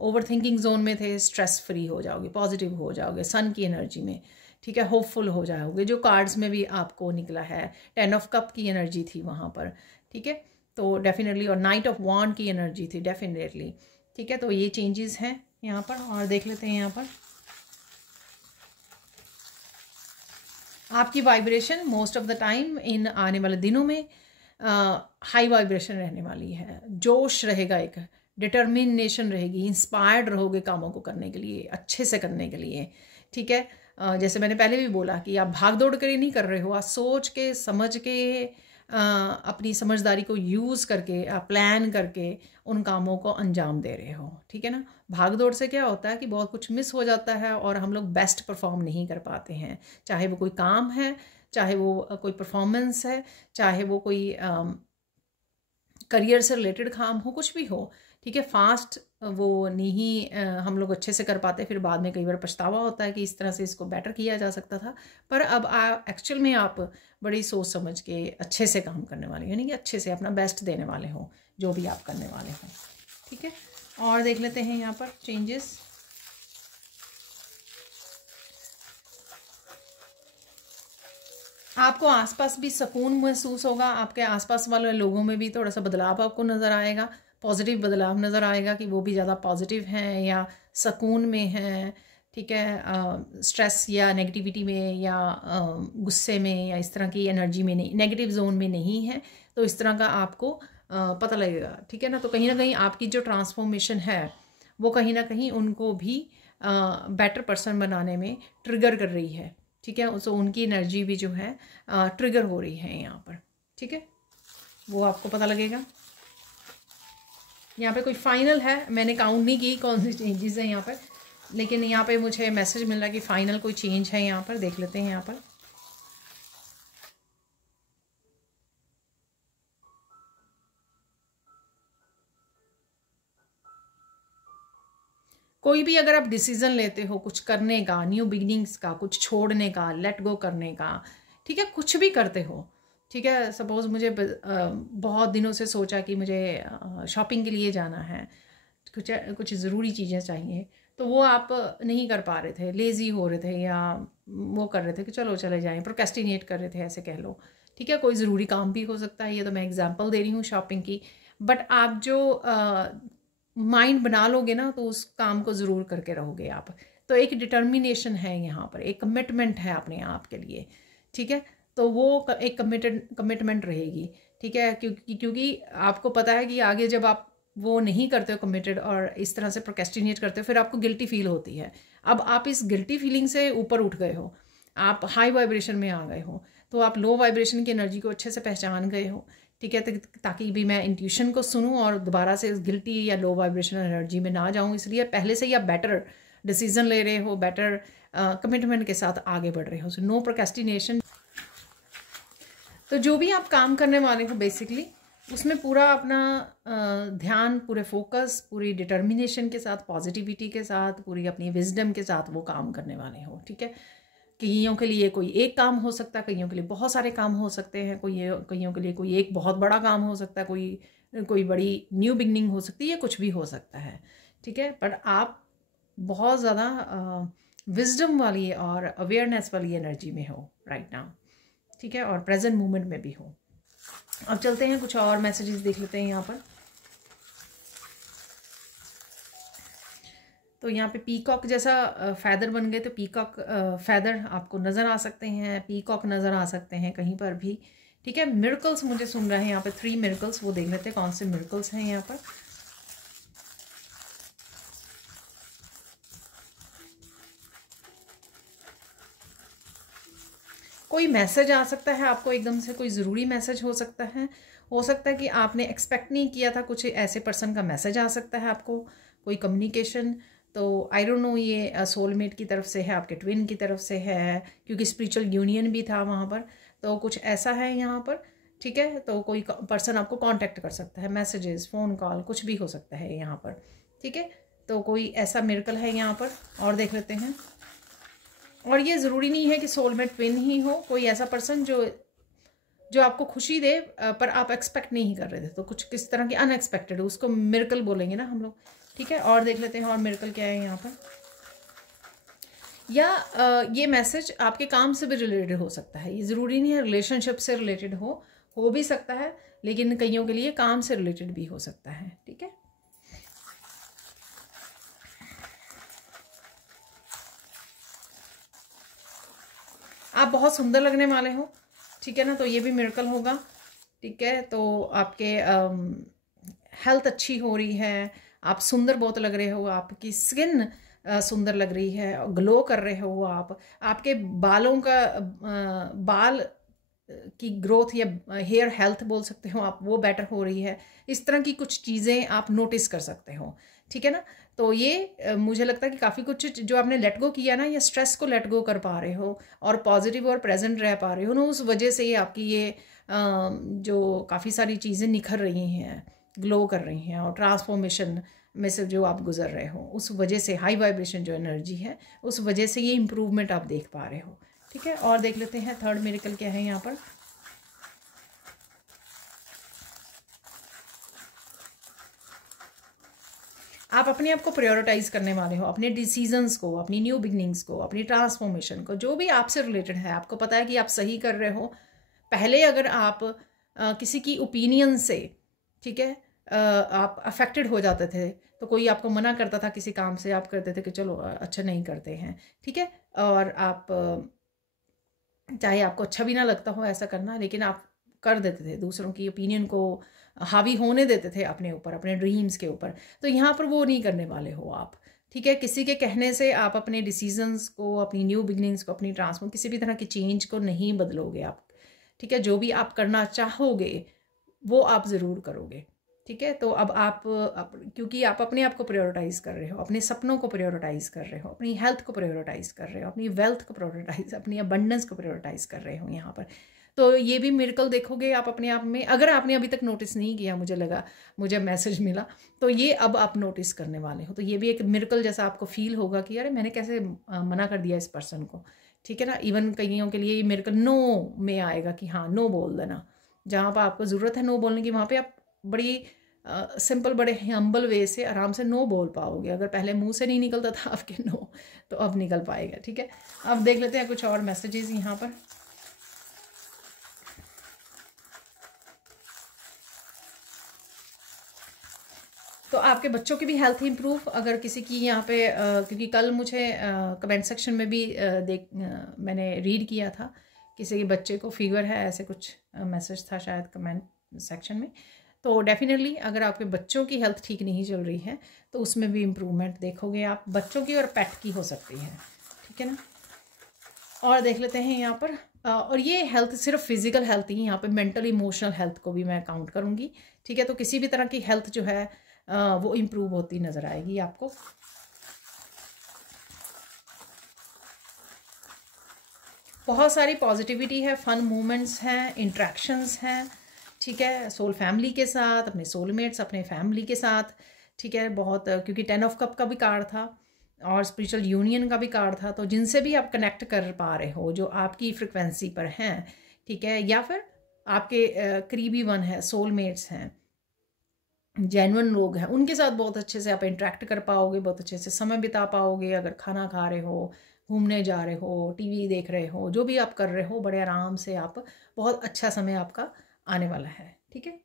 ओवर थिंकिंग जोन में थे, स्ट्रेस फ्री हो जाओगे, पॉजिटिव हो जाओगे सन की एनर्जी में, ठीक है, होपफुल हो जाओगे। जो कार्ड्स में भी आपको निकला है 10 ऑफ कप की एनर्जी थी वहाँ पर, ठीक है। तो डेफिनेटली, और नाइट ऑफ वॉन्ड की एनर्जी थी डेफिनेटली, ठीक है। तो ये चेंजेस हैं यहाँ पर। और देख लेते हैं यहाँ पर आपकी vibration most of the time in आने वाले दिनों में हाई वाइब्रेशन रहने वाली है। जोश रहेगा, एक डिटर्मिनेशन रहेगी, इंस्पायर्ड रहोगे कामों को करने के लिए, अच्छे से करने के लिए, ठीक है। जैसे मैंने पहले भी बोला कि आप भाग दौड़ कर ही नहीं कर रहे हो, आप सोच के समझ के अपनी समझदारी को यूज़ करके, प्लान करके उन कामों को अंजाम दे रहे हो, ठीक है ना। भाग दौड़ से क्या होता है कि बहुत कुछ मिस हो जाता है और हम लोग बेस्ट परफॉर्म नहीं कर पाते हैं, चाहे वो कोई काम है, चाहे वो कोई परफॉर्मेंस है, चाहे वो कोई करियर से रिलेटेड काम हो, कुछ भी हो, ठीक है। फास्ट वो नहीं हम लोग अच्छे से कर पाते, फिर बाद में कई बार पछतावा होता है कि इस तरह से इसको बेटर किया जा सकता था। पर अब एक्चुअल में आप बड़ी सोच समझ के अच्छे से काम करने वाले हो, यानी कि अच्छे से अपना बेस्ट देने वाले हो जो भी आप करने वाले हो, ठीक है। और देख लेते हैं यहाँ पर चेंजेस। आपको आसपास भी सुकून महसूस होगा, आपके आसपास वाले लोगों में भी थोड़ा सा बदलाव आपको नज़र आएगा, पॉजिटिव बदलाव नज़र आएगा कि वो भी ज़्यादा पॉजिटिव हैं या सुकून में हैं, ठीक है। स्ट्रेस या नेगेटिविटी में या गुस्से में या इस तरह की एनर्जी में नहीं, नेगेटिव जोन में नहीं है। तो इस तरह का आपको पता लगेगा, ठीक है ना। तो कहीं ना कहीं आपकी जो ट्रांसफॉर्मेशन है वो कहीं ना कहीं उनको भी बेटर पर्सन बनाने में ट्रिगर कर रही है, ठीक है। सो उनकी एनर्जी भी जो है ट्रिगर हो रही है यहाँ पर, ठीक है, वो आपको पता लगेगा। यहाँ पे कोई फाइनल है, मैंने काउंट नहीं की कौन सी चेंजेस हैं यहाँ पर, लेकिन यहाँ पे मुझे मैसेज मिल रहा है कि फाइनल कोई चेंज है यहाँ पर। देख लेते हैं यहाँ पर। कोई भी अगर आप डिसीजन लेते हो कुछ करने का, न्यू बिगिनिंग्स का, कुछ छोड़ने का, लेट गो करने का, ठीक है, कुछ भी करते हो, ठीक है। सपोज़ मुझे बहुत दिनों से सोचा कि मुझे शॉपिंग के लिए जाना है, कुछ कुछ ज़रूरी चीज़ें चाहिए, तो वो आप नहीं कर पा रहे थे, लेज़ी हो रहे थे, या वो कर रहे थे कि चलो चले जाएं, प्रोक्रेस्टिनेट कर रहे थे, ऐसे कह लो, ठीक है। कोई ज़रूरी काम भी हो सकता है, ये तो मैं एग्जांपल दे रही हूँ शॉपिंग की। बट आप जो माइंड बना लोगे ना तो उस काम को ज़रूर करके रहोगे आप। तो एक डिटर्मिनेशन है यहाँ पर, एक कमिटमेंट है अपने आप के लिए, ठीक है। तो वो एक कमिटमेंट रहेगी, ठीक है, क्योंकि आपको पता है कि आगे जब आप वो नहीं करते हो कमिटेड और इस तरह से प्रोक्रेस्टिनेट करते हो, फिर आपको गिल्टी फील होती है। अब आप इस गिल्टी फीलिंग से ऊपर उठ गए हो, आप हाई वाइब्रेशन में आ गए हो, तो आप लो वाइब्रेशन की एनर्जी को अच्छे से पहचान गए हो, ठीक है, ताकि भी मैं इंट्यूशन को सुनूं और दोबारा से इस गिल्टी या लो वाइब्रेशन एनर्जी में ना जाऊं। इसलिए पहले से ही आप बेटर डिसीजन ले रहे हो, बेटर कमिटमेंट के साथ आगे बढ़ रहे हो। So no procrastination. तो जो भी आप काम करने वाले हो बेसिकली उसमें पूरा अपना ध्यान, पूरे फोकस, पूरी डिटर्मिनेशन के साथ, पॉजिटिविटी के साथ, पूरी अपनी विजडम के साथ वो काम करने वाले हो, ठीक है। कईयों के लिए कोई एक काम हो सकता है, कईयों के लिए बहुत सारे काम हो सकते हैं, कईयों के लिए कोई एक बहुत बड़ा काम हो सकता है, कोई बड़ी न्यू बिगनिंग हो सकती है, कुछ भी हो सकता है, ठीक है। पर आप बहुत ज़्यादा विजडम वाली और अवेयरनेस वाली एनर्जी में हो राइट नाउ, ठीक है, और प्रेजेंट मोमेंट में भी हो। अब चलते हैं, कुछ और मैसेजेस देख लेते हैं यहाँ पर। तो यहाँ पे पीकॉक जैसा फैदर बन गए, तो पीकॉक फैदर आपको नज़र आ सकते हैं, पीकॉक नज़र आ सकते हैं कहीं पर भी, ठीक है। मिरेकल्स मुझे सुन रहे हैं यहाँ पे, 3 मिरेकल्स, वो देख लेते हैं कौन से मिरेकल्स हैं यहाँ पर। कोई मैसेज आ सकता है आपको एकदम से, कोई ज़रूरी मैसेज हो सकता है कि आपने एक्सपेक्ट नहीं किया था, कुछ ऐसे पर्सन का मैसेज आ सकता है आपको, कोई कम्युनिकेशन। तो आई डोंट नो ये सोलमेट की तरफ से है, आपके ट्विन की तरफ से है, क्योंकि स्पिरिचुअल यूनियन भी था वहाँ पर, तो कुछ ऐसा है यहाँ पर, ठीक है। तो कोई पर्सन आपको कांटेक्ट कर सकता है, मैसेजेस, फ़ोन कॉल, कुछ भी हो सकता है यहाँ पर, ठीक है। तो कोई ऐसा मिरेकल है यहाँ पर। और देख लेते हैं। और ये ज़रूरी नहीं है कि सोलमेट ट्विन ही हो, कोई ऐसा पर्सन जो आपको खुशी दे पर आप एक्सपेक्ट नहीं कर रहे थे, तो कुछ किस तरह की अनएक्सपेक्टेड, उसको मिरेकल बोलेंगे ना हम लोग, ठीक है। और देख लेते हैं और मिरेकल क्या है यहाँ पर। या ये मैसेज आपके काम से भी रिलेटेड हो सकता है, ये ज़रूरी नहीं है रिलेशनशिप से रिलेटेड हो भी सकता है, लेकिन कईयों के लिए काम से रिलेटेड भी हो सकता है, ठीक है। आप बहुत सुंदर लगने वाले हो, ठीक है ना, तो ये भी मिरेकल होगा, ठीक है। तो आपके हेल्थ अच्छी हो रही है, आप सुंदर बहुत लग रहे हो, आपकी स्किन सुंदर लग रही है, ग्लो कर रहे हो आप, आपके बालों का बाल की ग्रोथ या हेयर हेल्थ बोल सकते हो आप, वो बेटर हो रही है। इस तरह की कुछ चीज़ें आप नोटिस कर सकते हो, ठीक है ना। तो ये मुझे लगता है कि काफ़ी कुछ जो आपने लेट गो किया ना, या स्ट्रेस को लेट गो कर पा रहे हो और पॉजिटिव और प्रेजेंट रह पा रहे हो ना, उस वजह से ही आपकी ये जो काफ़ी सारी चीज़ें निखर रही हैं, ग्लो कर रही हैं, और ट्रांसफॉर्मेशन में से जो आप गुजर रहे हो, उस वजह से हाई वाइब्रेशन जो एनर्जी है, उस वजह से ये इम्प्रूवमेंट आप देख पा रहे हो, ठीक है। और देख लेते हैं थर्ड मिरेकल क्या है यहाँ पर। आप अपने आप को प्रायोरिटाइज करने वाले हो, अपने डिसीजंस को, अपनी न्यू बिगनिंग्स को, अपनी ट्रांसफॉर्मेशन को, जो भी आपसे रिलेटेड है, आपको पता है कि आप सही कर रहे हो। पहले अगर आप किसी की ओपिनियन से, ठीक है, आप अफेक्टेड हो जाते थे, तो कोई आपको मना करता था किसी काम से, आप करते थे कि चलो अच्छा नहीं करते हैं, ठीक है। और आप चाहे आपको अच्छा भी ना लगता हो ऐसा करना, लेकिन आप कर देते थे, दूसरों की ओपिनियन को हावी होने देते थे अपने ऊपर, अपने ड्रीम्स के ऊपर। तो यहाँ पर वो नहीं करने वाले हो आप, ठीक है। किसी के कहने से आप अपने डिसीजंस को, अपनी न्यू बिगनिंग्स को, अपनी ट्रांसफॉर्म, किसी भी तरह की चेंज को नहीं बदलोगे आप, ठीक है। जो भी आप करना चाहोगे वो आप ज़रूर करोगे, ठीक है। तो अब आप क्योंकि आप अपने आप को प्रायोरिटाइज़ कर रहे हो, अपने सपनों को प्रायोरिटाइज़ कर रहे हो, अपनी हेल्थ को प्रायोरिटाइज़ कर रहे हो, अपनी वेल्थ को प्रायोरिटाइज़, अपनी अबंडेंस को प्रायोरिटाइज़ कर रहे हो यहाँ पर। तो ये भी मिरेकल देखोगे आप अपने आप में। अगर आपने अभी तक नोटिस नहीं किया, मुझे मैसेज मिला, तो ये अब आप नोटिस करने वाले हो। तो ये भी एक मिरेकल जैसा आपको फील होगा कि अरे मैंने कैसे मना कर दिया इस पर्सन को, ठीक है ना। इवन कईयों के लिए ये मिरेकल नो में आएगा कि हाँ नो बोल देना, जहाँ पर आपको ज़रूरत है नो बोलने की, वहाँ पर आप बड़ी सिंपल, बड़े हम्बल वे से आराम से नो बोल पाओगे। अगर पहले मुंह से नहीं निकलता था आपके नो, तो अब निकल पाएगा, ठीक है। अब देख लेते हैं कुछ और मैसेजेस यहाँ पर। तो आपके बच्चों की भी हेल्थ इंप्रूव, अगर किसी की यहाँ पे क्योंकि कल मुझे कमेंट सेक्शन में भी मैंने रीड किया था, किसी के बच्चे को फीवर है, ऐसे कुछ मैसेज था शायद कमेंट सेक्शन में। तो डेफिनेटली अगर आपके बच्चों की हेल्थ ठीक नहीं चल रही है तो उसमें भी इम्प्रूवमेंट देखोगे आप, बच्चों की और पेट की हो सकती है, ठीक है ना। और देख लेते हैं यहाँ पर, और ये हेल्थ सिर्फ फिजिकल हेल्थ ही, यहाँ पे मेंटल इमोशनल हेल्थ को भी मैं काउंट करूँगी, ठीक है। तो किसी भी तरह की हेल्थ जो है वो इम्प्रूव होती नज़र आएगी आपको। बहुत सारी पॉजिटिविटी है, फन मोमेंट्स हैं, इंट्रैक्शंस हैं, ठीक है। सोल फैमिली के साथ, अपने सोलमेट्स, अपने फैमिली के साथ, ठीक है। बहुत, क्योंकि 10 ऑफ कप का भी कार्ड था और स्पिरिचुअल यूनियन का भी कार्ड था, तो जिनसे भी आप कनेक्ट कर पा रहे हो, जो आपकी फ्रिक्वेंसी पर हैं, ठीक है, या फिर आपके करीबी वन है, सोलमेट्स हैं, जेन्युइन लोग हैं, उनके साथ बहुत अच्छे से आप इंटरेक्ट कर पाओगे, बहुत अच्छे से समय बिता पाओगे। अगर खाना खा रहे हो, घूमने जा रहे हो, टीवी देख रहे हो, जो भी आप कर रहे हो, बड़े आराम से आप, बहुत अच्छा समय आपका आने वाला है, ठीक है,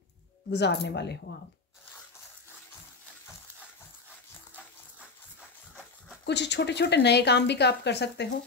गुजारने वाले हो आप। कुछ छोटे छोटे नए काम भी आप कर सकते हो,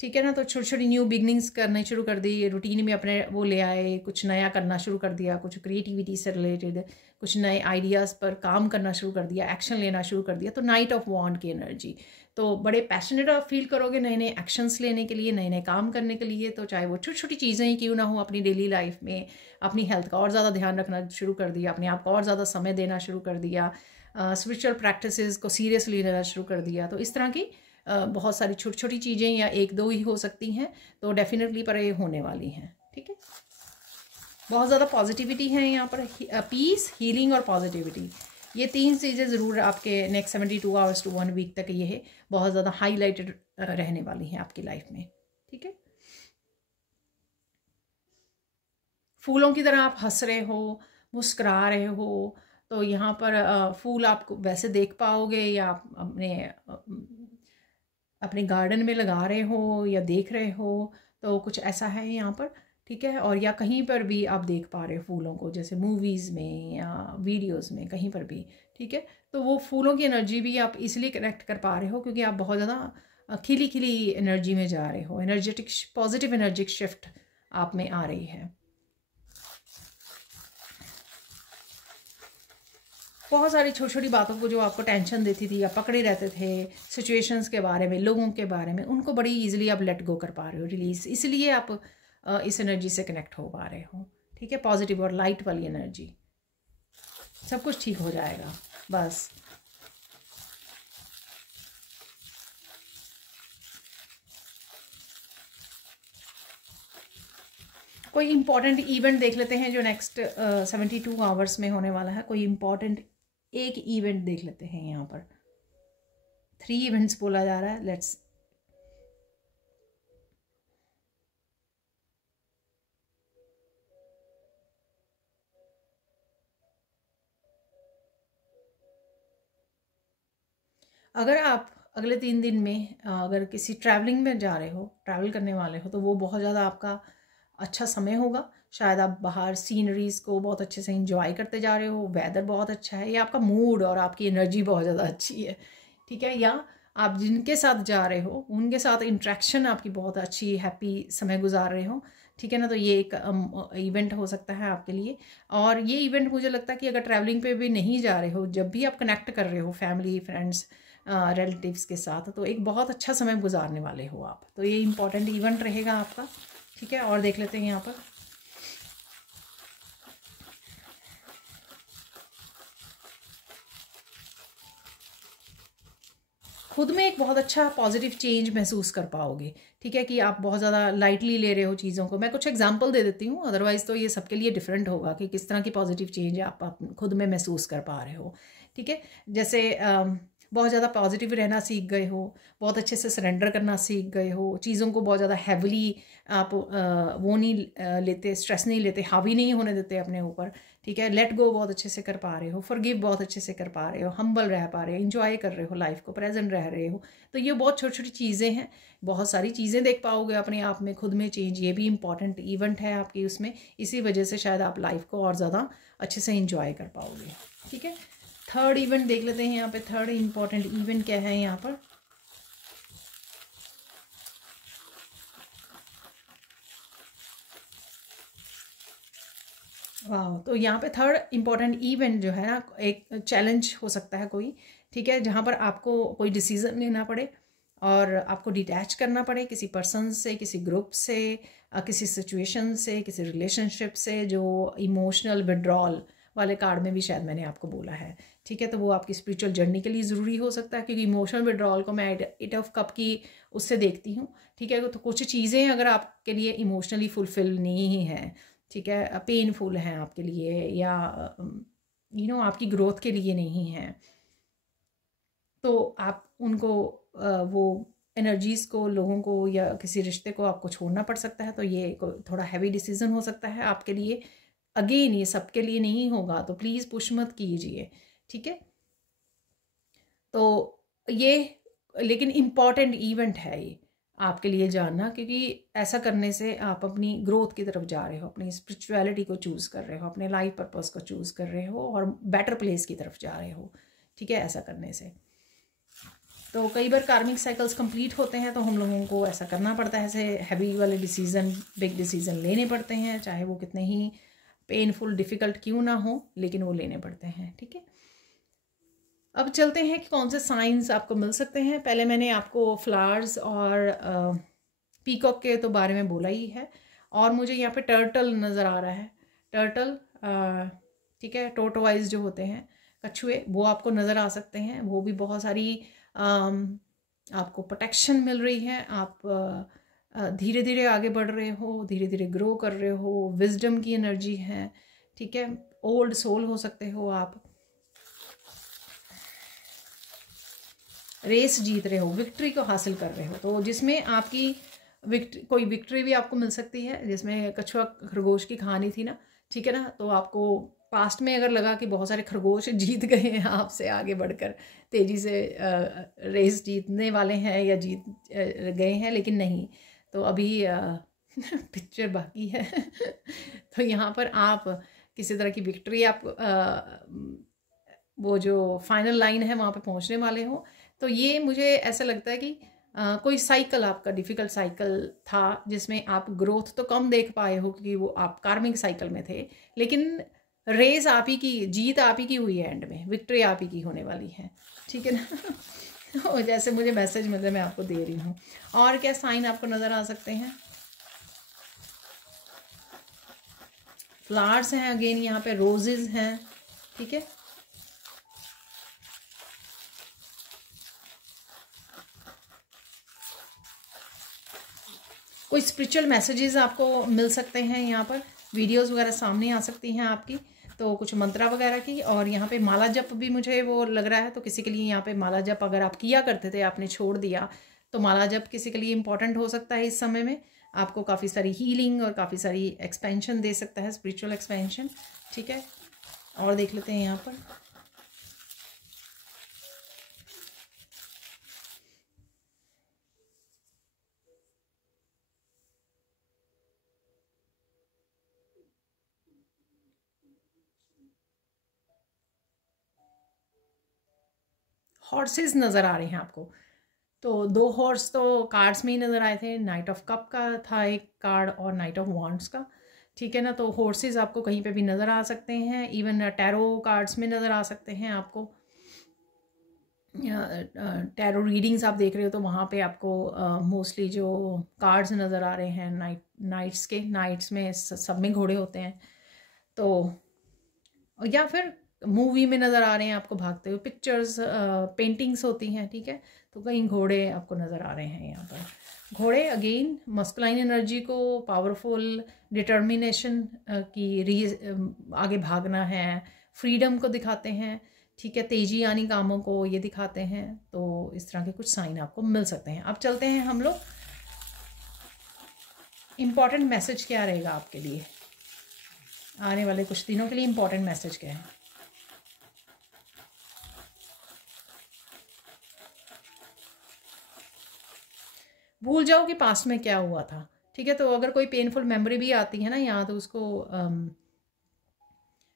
ठीक है ना। तो छोटी छोटी न्यू बिगनिंग्स करनी शुरू कर दी, रूटीन में अपने वो ले आए, कुछ नया करना शुरू कर दिया, कुछ क्रिएटिविटी से रिलेटेड कुछ नए आइडियाज़ पर काम करना शुरू कर दिया, एक्शन लेना शुरू कर दिया। तो नाइट ऑफ वॉन्ड की एनर्जी, तो बड़े पैशनेट आप फील करोगे नए नए एक्शंस लेने के लिए, नए नए काम करने के लिए। तो चाहे वो छोटी छोटी चीज़ें ही क्यों ना हो, अपनी डेली लाइफ में अपनी हेल्थ का और ज़्यादा ध्यान रखना शुरू कर दिया, अपने आप को और ज़्यादा समय देना शुरू कर दिया, स्पिरिचुअल प्रैक्टिसेस को सीरियसली लेना शुरू कर दिया। तो इस तरह की बहुत सारी छोटी छोटी चीज़ें, या एक दो ही हो सकती हैं, तो डेफिनेटली पर ये होने वाली हैं, ठीक है। बहुत ज़्यादा पॉजिटिविटी है यहाँ पर, पीस, हीलिंग और पॉजिटिविटी, ये तीन चीज़ें ज़रूर आपके नेक्स्ट 72 आवर्स टू 1 वीक तक ये है बहुत ज़्यादा हाईलाइटेड रहने वाली हैं आपकी लाइफ में, ठीक है। फूलों की तरह आप हंस रहे हो, मुस्कुरा रहे हो, तो यहाँ पर फूल आप वैसे देख पाओगे, या आप अपने गार्डन में लगा रहे हो या देख रहे हो, तो कुछ ऐसा है यहाँ पर, ठीक है। और या कहीं पर भी आप देख पा रहे हो फूलों को, जैसे मूवीज़ में या वीडियोस में, कहीं पर भी, ठीक है। तो वो फूलों की एनर्जी भी आप इसलिए कनेक्ट कर पा रहे हो क्योंकि आप बहुत ज़्यादा खिली खिली एनर्जी में जा रहे हो, एनर्जेटिक पॉजिटिव एनर्जिक शिफ्ट आप में आ रही है। बहुत सारी छोटी छोटी बातों को जो आपको टेंशन देती थी या पकड़े रहते थे, सिचुएशंस के बारे में, लोगों के बारे में, उनको बड़ी इजीली आप लेट गो कर पा रहे हो, रिलीज, इसलिए आप इस एनर्जी से कनेक्ट हो पा रहे हो, ठीक है। पॉजिटिव और लाइट वाली एनर्जी, सब कुछ ठीक हो जाएगा बस। कोई इंपॉर्टेंट इवेंट देख लेते हैं जो नेक्स्ट 72 आवर्स में होने वाला है। कोई इंपॉर्टेंट एक इवेंट देख लेते हैं, यहाँ पर 3 इवेंट्स बोला जा रहा है, लेट्स। अगर आप अगले 3 दिन में अगर किसी ट्रैवलिंग में जा रहे हो, ट्रैवल करने वाले हो, तो वो बहुत ज़्यादा आपका अच्छा समय होगा। शायद आप बाहर सीनरीज़ को बहुत अच्छे से इंजॉय करते जा रहे हो, वेदर बहुत अच्छा है, या आपका मूड और आपकी एनर्जी बहुत ज़्यादा अच्छी है, ठीक है। या आप जिनके साथ जा रहे हो उनके साथ इंट्रैक्शन आपकी बहुत अच्छी, हैप्पी समय गुजार रहे हो, ठीक है ना। तो ये एक इवेंट हो सकता है आपके लिए। और ये इवेंट मुझे लगता है कि अगर ट्रैवलिंग पे भी नहीं जा रहे हो, जब भी आप कनेक्ट कर रहे हो फैमिली फ्रेंड्स रिलेटिव्स के साथ, तो एक बहुत अच्छा समय गुजारने वाले हो आप। तो ये इंपॉर्टेंट इवेंट रहेगा आपका। ठीक है, और देख लेते हैं यहाँ पर। खुद में एक बहुत अच्छा पॉजिटिव चेंज महसूस कर पाओगे। ठीक है, कि आप बहुत ज़्यादा लाइटली ले रहे हो चीज़ों को। मैं कुछ एग्जांपल दे देती हूँ, अदरवाइज़ तो ये सबके लिए डिफरेंट होगा कि किस तरह की पॉजिटिव चेंज आप खुद में महसूस कर पा रहे हो। ठीक है, जैसे बहुत ज़्यादा पॉजिटिव रहना सीख गए हो, बहुत अच्छे से सरेंडर करना सीख गए हो, चीज़ों को बहुत ज़्यादा हैवली आप वो नहीं लेते, स्ट्रेस नहीं लेते, हावी नहीं होने देते अपने ऊपर। ठीक है, लेट गो बहुत अच्छे से कर पा रहे हो, फॉरगिव बहुत अच्छे से कर पा रहे हो, हम्बल रह पा रहे हो, इंजॉय कर रहे हो लाइफ को, प्रेजेंट रह रहे हो। तो ये बहुत छोटी छोटी चीज़ें हैं। बहुत सारी चीज़ें देख पाओगे अपने आप में, खुद में चेंज। ये भी इंपॉर्टेंट इवेंट है आपकी उसमें। इसी वजह से शायद आप लाइफ को और ज़्यादा अच्छे से इंजॉय कर पाओगे। ठीक है, थर्ड इवेंट देख लेते हैं यहाँ पे। थर्ड इंपॉर्टेंट इवेंट क्या है यहाँ पर। वाह, तो यहाँ पे थर्ड इम्पॉर्टेंट इवेंट जो है ना, एक चैलेंज हो सकता है कोई। ठीक है, जहाँ पर आपको कोई डिसीज़न लेना पड़े और आपको डिटैच करना पड़े किसी पर्सन से, किसी ग्रुप से, किसी सिचुएशन से, किसी रिलेशनशिप से, जो इमोशनल विड्रॉल वाले कार्ड में भी शायद मैंने आपको बोला है। ठीक है, तो वो आपकी स्पिरिचुअल जर्नी के लिए ज़रूरी हो सकता है, क्योंकि इमोशनल विड्रॉल को मैं एट ऑफ कप की उससे देखती हूँ। ठीक है, तो कुछ चीज़ें अगर आपके लिए इमोशनली फुलफिल नहीं है, ठीक है, पेनफुल हैं आपके लिए, या आपकी ग्रोथ के लिए नहीं है, तो आप उनको वो एनर्जीज़ को, लोगों को या किसी रिश्ते को आपको छोड़ना पड़ सकता है। तो ये थोड़ा हैवी डिसीजन हो सकता है आपके लिए। अगेन, ये सबके लिए नहीं होगा, तो प्लीज़ पुश मत कीजिए। ठीक है, तो ये लेकिन इम्पॉर्टेंट इवेंट है ये आपके लिए जानना, क्योंकि ऐसा करने से आप अपनी ग्रोथ की तरफ जा रहे हो, अपनी स्पिरिचुअलिटी को चूज़ कर रहे हो, अपने लाइफ पर्पस को चूज़ कर रहे हो, और बेटर प्लेस की तरफ जा रहे हो। ठीक है, ऐसा करने से तो कई बार कार्मिक साइकिल्स कंप्लीट होते हैं, तो हम लोगों को ऐसा करना पड़ता है, ऐसे हैवी वाले डिसीजन, बिग डिसीजन लेने पड़ते हैं, चाहे वो कितने ही पेनफुल डिफ़िकल्ट क्यों ना हो, लेकिन वो लेने पड़ते हैं। ठीक है, अब चलते हैं कि कौन से साइंस आपको मिल सकते हैं। पहले मैंने आपको फ्लावर्स और पीकॉक के तो बारे में बोला ही है, और मुझे यहाँ पे टर्टल नज़र आ रहा है। टर्टल, ठीक है, टोटवाइज जो होते हैं कछुए, वो आपको नज़र आ सकते हैं। वो भी बहुत सारी आपको प्रोटेक्शन मिल रही है। आप धीरे धीरे आगे बढ़ रहे हो, धीरे धीरे ग्रो कर रहे हो, विजडम की एनर्जी है। ठीक है, ओल्ड सोल हो सकते हो आप, रेस जीत रहे हो, विक्ट्री को हासिल कर रहे हो, तो जिसमें आपकी कोई विक्ट्री भी आपको मिल सकती है, जिसमें कछुआ खरगोश की कहानी थी ना। ठीक है ना, तो आपको पास्ट में अगर लगा कि बहुत सारे खरगोश जीत गए हैं आपसे आगे बढ़कर, तेज़ी से रेस जीतने वाले हैं या जीत गए हैं, लेकिन नहीं, तो अभी पिक्चर बाकी है। तो यहाँ पर आप किसी तरह की विक्ट्री, आप वो जो फाइनल लाइन है वहाँ पे पहुँचने वाले हो। तो ये मुझे ऐसा लगता है कि कोई साइकिल आपका डिफ़िकल्ट साइकिल था, जिसमें आप ग्रोथ तो कम देख पाए हो क्योंकि वो आप कार्मिक साइकिल में थे, लेकिन रेस आप ही की, जीत आप ही की हुई है, एंड में विक्ट्री आप ही की होने वाली है। ठीक है ना। जैसे मुझे मैसेज मतलब मैं आपको दे रही हूँ। और क्या साइन आपको नज़र आ सकते हैं। फ्लावर्स हैं, अगेन यहाँ पे रोजेज हैं। ठीक है, कोई स्पिरिचुअल मैसेजेस आपको मिल सकते हैं, यहाँ पर वीडियोस वगैरह सामने आ सकती हैं आपकी, तो कुछ मंत्रा वगैरह की। और यहाँ पे माला जप भी मुझे वो लग रहा है, तो किसी के लिए यहाँ पे माला जप अगर आप किया करते थे, आपने छोड़ दिया, तो माला जप किसी के लिए इंपॉर्टेंट हो सकता है इस समय में। आपको काफ़ी सारी हीलिंग और काफ़ी सारी एक्सपेंशन दे सकता है, स्पिरिचुअल एक्सपेंशन। ठीक है, और देख लेते हैं यहाँ पर। हॉर्सेस नज़र आ रहे हैं आपको। तो 2 हॉर्स तो कार्ड्स में ही नज़र आए थे। नाइट ऑफ कप का था एक कार्ड और नाइट ऑफ वॉन्ड्स का, ठीक है ना। तो हॉर्सेस आपको कहीं पे भी नज़र आ सकते हैं, इवन टैरो कार्ड्स में नज़र आ सकते हैं आपको। टैरो रीडिंग्स आप देख रहे हो तो वहाँ पे आपको मोस्टली जो कार्ड्स नज़र आ रहे हैं नाइट्स में सब में घोड़े होते हैं। तो या फिर मूवी में नज़र आ रहे हैं आपको भागते हुए, पिक्चर्स पेंटिंग्स होती हैं, ठीक है। तो कहीं घोड़े आपको नज़र आ रहे हैं यहाँ पर। घोड़े अगेन मस्कुलाइन एनर्जी को, पावरफुल डिटर्मिनेशन की आगे भागना है, फ्रीडम को दिखाते हैं, ठीक है। तेजी यानी कामों को ये दिखाते हैं। तो इस तरह के कुछ साइन आपको मिल सकते हैं। अब चलते हैं हम लोग, इम्पॉर्टेंट मैसेज क्या रहेगा आपके लिए आने वाले कुछ दिनों के लिए, इम्पॉर्टेंट मैसेज क्या है। भूल जाओ कि पास्ट में क्या हुआ था, ठीक है। तो अगर कोई पेनफुल मेमोरी भी आती है ना यहाँ, तो उसको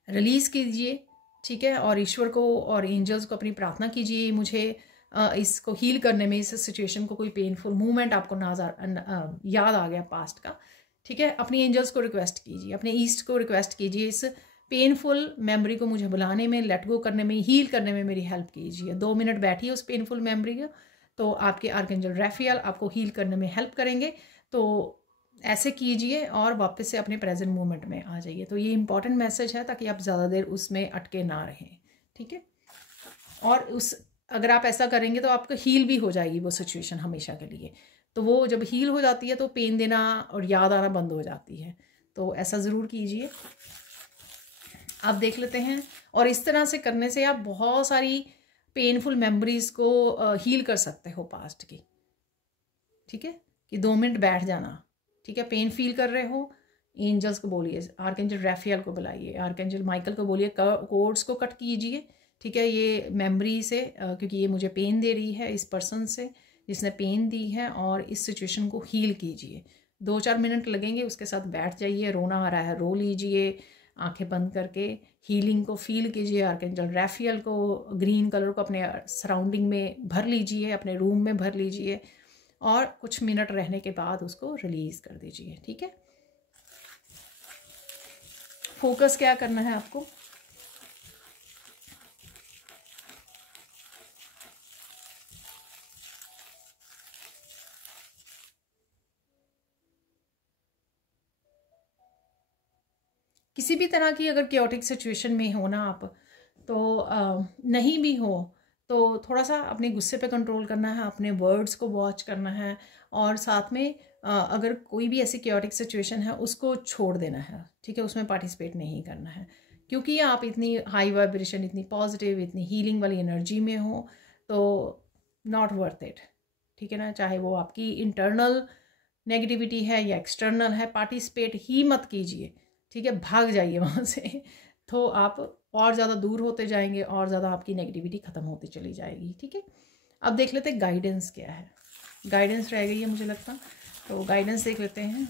रिलीज़ कीजिए, ठीक है। और ईश्वर को और एंजल्स को अपनी प्रार्थना कीजिए, मुझे इसको हील करने में, इस सिचुएशन को, कोई पेनफुल मूवमेंट आपको याद आ गया पास्ट का, ठीक है। अपनी एंजल्स को रिक्वेस्ट कीजिए, अपने ईस्ट को रिक्वेस्ट कीजिए, इस पेनफुल मेमोरी को मुझे बुलाने में, लेट गो करने में, हील करने में मेरी हेल्प कीजिए। 2 मिनट बैठिए उस पेनफुल मेमोरी को, तो आपके आर्कएंजल रैफियल आपको हील करने में हेल्प करेंगे। तो ऐसे कीजिए और वापस से अपने प्रेजेंट मोमेंट में आ जाइए। तो ये इंपॉर्टेंट मैसेज है, ताकि आप ज़्यादा देर उसमें अटके ना रहें, ठीक है। और अगर आप ऐसा करेंगे तो आपको हील भी हो जाएगी वो सिचुएशन हमेशा के लिए। तो वो जब हील हो जाती है तो पेन देना और याद आना बंद हो जाती है। तो ऐसा ज़रूर कीजिए। आप देख लेते हैं, और इस तरह से करने से आप बहुत सारी पेनफुल मेमोरीज को हील कर सकते हो पास्ट की, ठीक है। कि 2 मिनट बैठ जाना, ठीक है। पेन फील कर रहे हो, एंजल्स को बोलिए, आर्कएंजल रैफियल को बुलाइए, आर्कएंजल माइकल को बोलिए, कोड्स को कट कीजिए, ठीक है। ये मेमोरी से क्योंकि ये मुझे पेन दे रही है, इस पर्सन से जिसने पेन दी है, और इस सिचुएशन को हील कीजिए। 2-4 मिनट लगेंगे, उसके साथ बैठ जाइए, रोना आ रहा है रो लीजिए, आंखें बंद करके हीलिंग को फील कीजिए। आर्कएंजल रैफियल को, ग्रीन कलर को अपने सराउंडिंग में भर लीजिए, अपने रूम में भर लीजिए, और कुछ मिनट रहने के बाद उसको रिलीज कर दीजिए, ठीक है। फोकस क्या करना है आपको, किसी भी तरह की अगर क्योटिक सिचुएशन में हो ना आप, तो नहीं भी हो तो थोड़ा सा अपने गुस्से पे कंट्रोल करना है, अपने वर्ड्स को वॉच करना है, और साथ में अगर कोई भी ऐसी क्योटिक सिचुएशन है उसको छोड़ देना है, ठीक है। उसमें पार्टिसिपेट नहीं करना है, क्योंकि आप इतनी हाई वाइब्रेशन, इतनी पॉजिटिव, इतनी हीलिंग वाली एनर्जी में हो, तो नॉट वर्थ इट, ठीक है ना। चाहे वो आपकी इंटरनल नेगेटिविटी है या एक्सटर्नल है, पार्टिसिपेट ही मत कीजिए, ठीक है। भाग जाइए वहाँ से। तो आप और ज़्यादा दूर होते जाएंगे, और ज़्यादा आपकी नेगेटिविटी ख़त्म होती चली जाएगी, ठीक है। अब देख लेते हैं गाइडेंस क्या है। गाइडेंस रह गई है मुझे लगता, तो गाइडेंस देख लेते हैं।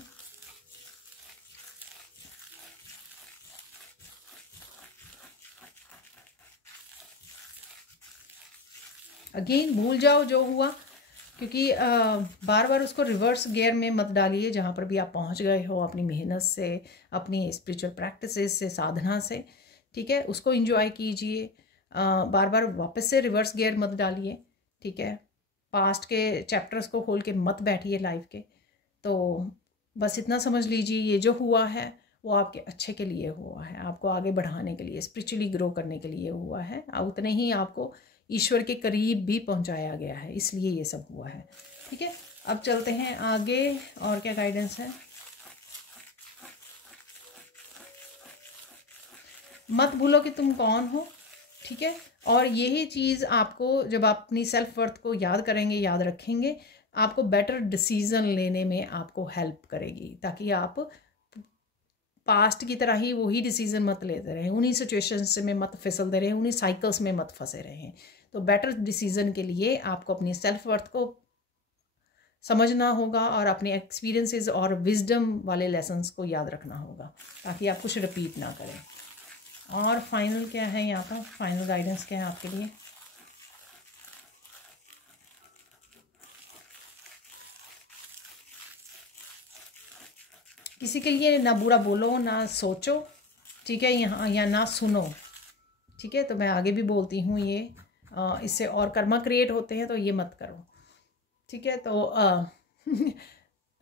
अगेन भूल जाओ जो हुआ, क्योंकि बार बार उसको रिवर्स गियर में मत डालिए। जहाँ पर भी आप पहुँच गए हो अपनी मेहनत से, अपनी स्पिरिचुअल प्रैक्टिसेस से, साधना से, ठीक है, उसको एंजॉय कीजिए। बार बार वापस से रिवर्स गियर मत डालिए, ठीक है। पास्ट के चैप्टर्स को खोल के मत बैठिए लाइफ के। तो बस इतना समझ लीजिए, ये जो हुआ है वो आपके अच्छे के लिए हुआ है, आपको आगे बढ़ाने के लिए, स्पिरिचुअली ग्रो करने के लिए हुआ है। उतने ही आपको ईश्वर के करीब भी पहुंचाया गया है, इसलिए ये सब हुआ है, ठीक है। अब चलते हैं आगे, और क्या गाइडेंस है। मत भूलो कि तुम कौन हो, ठीक है। और यही चीज़ आपको, जब आप अपनी सेल्फ वर्थ को याद करेंगे, याद रखेंगे, आपको बेटर डिसीजन लेने में आपको हेल्प करेगी, ताकि आप पास्ट की तरह ही वही डिसीजन मत लेते रहें, उन्हीं सिचुएशंस में मत फिसलते रहें, उन्हीं साइकिल्स में मत फंसे रहें। तो बेटर डिसीजन के लिए आपको अपनी सेल्फ वर्थ को समझना होगा, और अपने एक्सपीरियंसेस और विजडम वाले लेसन्स को याद रखना होगा, ताकि आप कुछ रिपीट ना करें। और फाइनल क्या है यहाँ का, फाइनल गाइडेंस क्या है आपके लिए। किसी के लिए ना बुरा बोलो, ना सोचो, ठीक है, यहाँ या ना सुनो, ठीक है। तो मैं आगे भी बोलती हूँ ये इससे और कर्मा क्रिएट होते हैं, तो ये मत करो, ठीक है। तो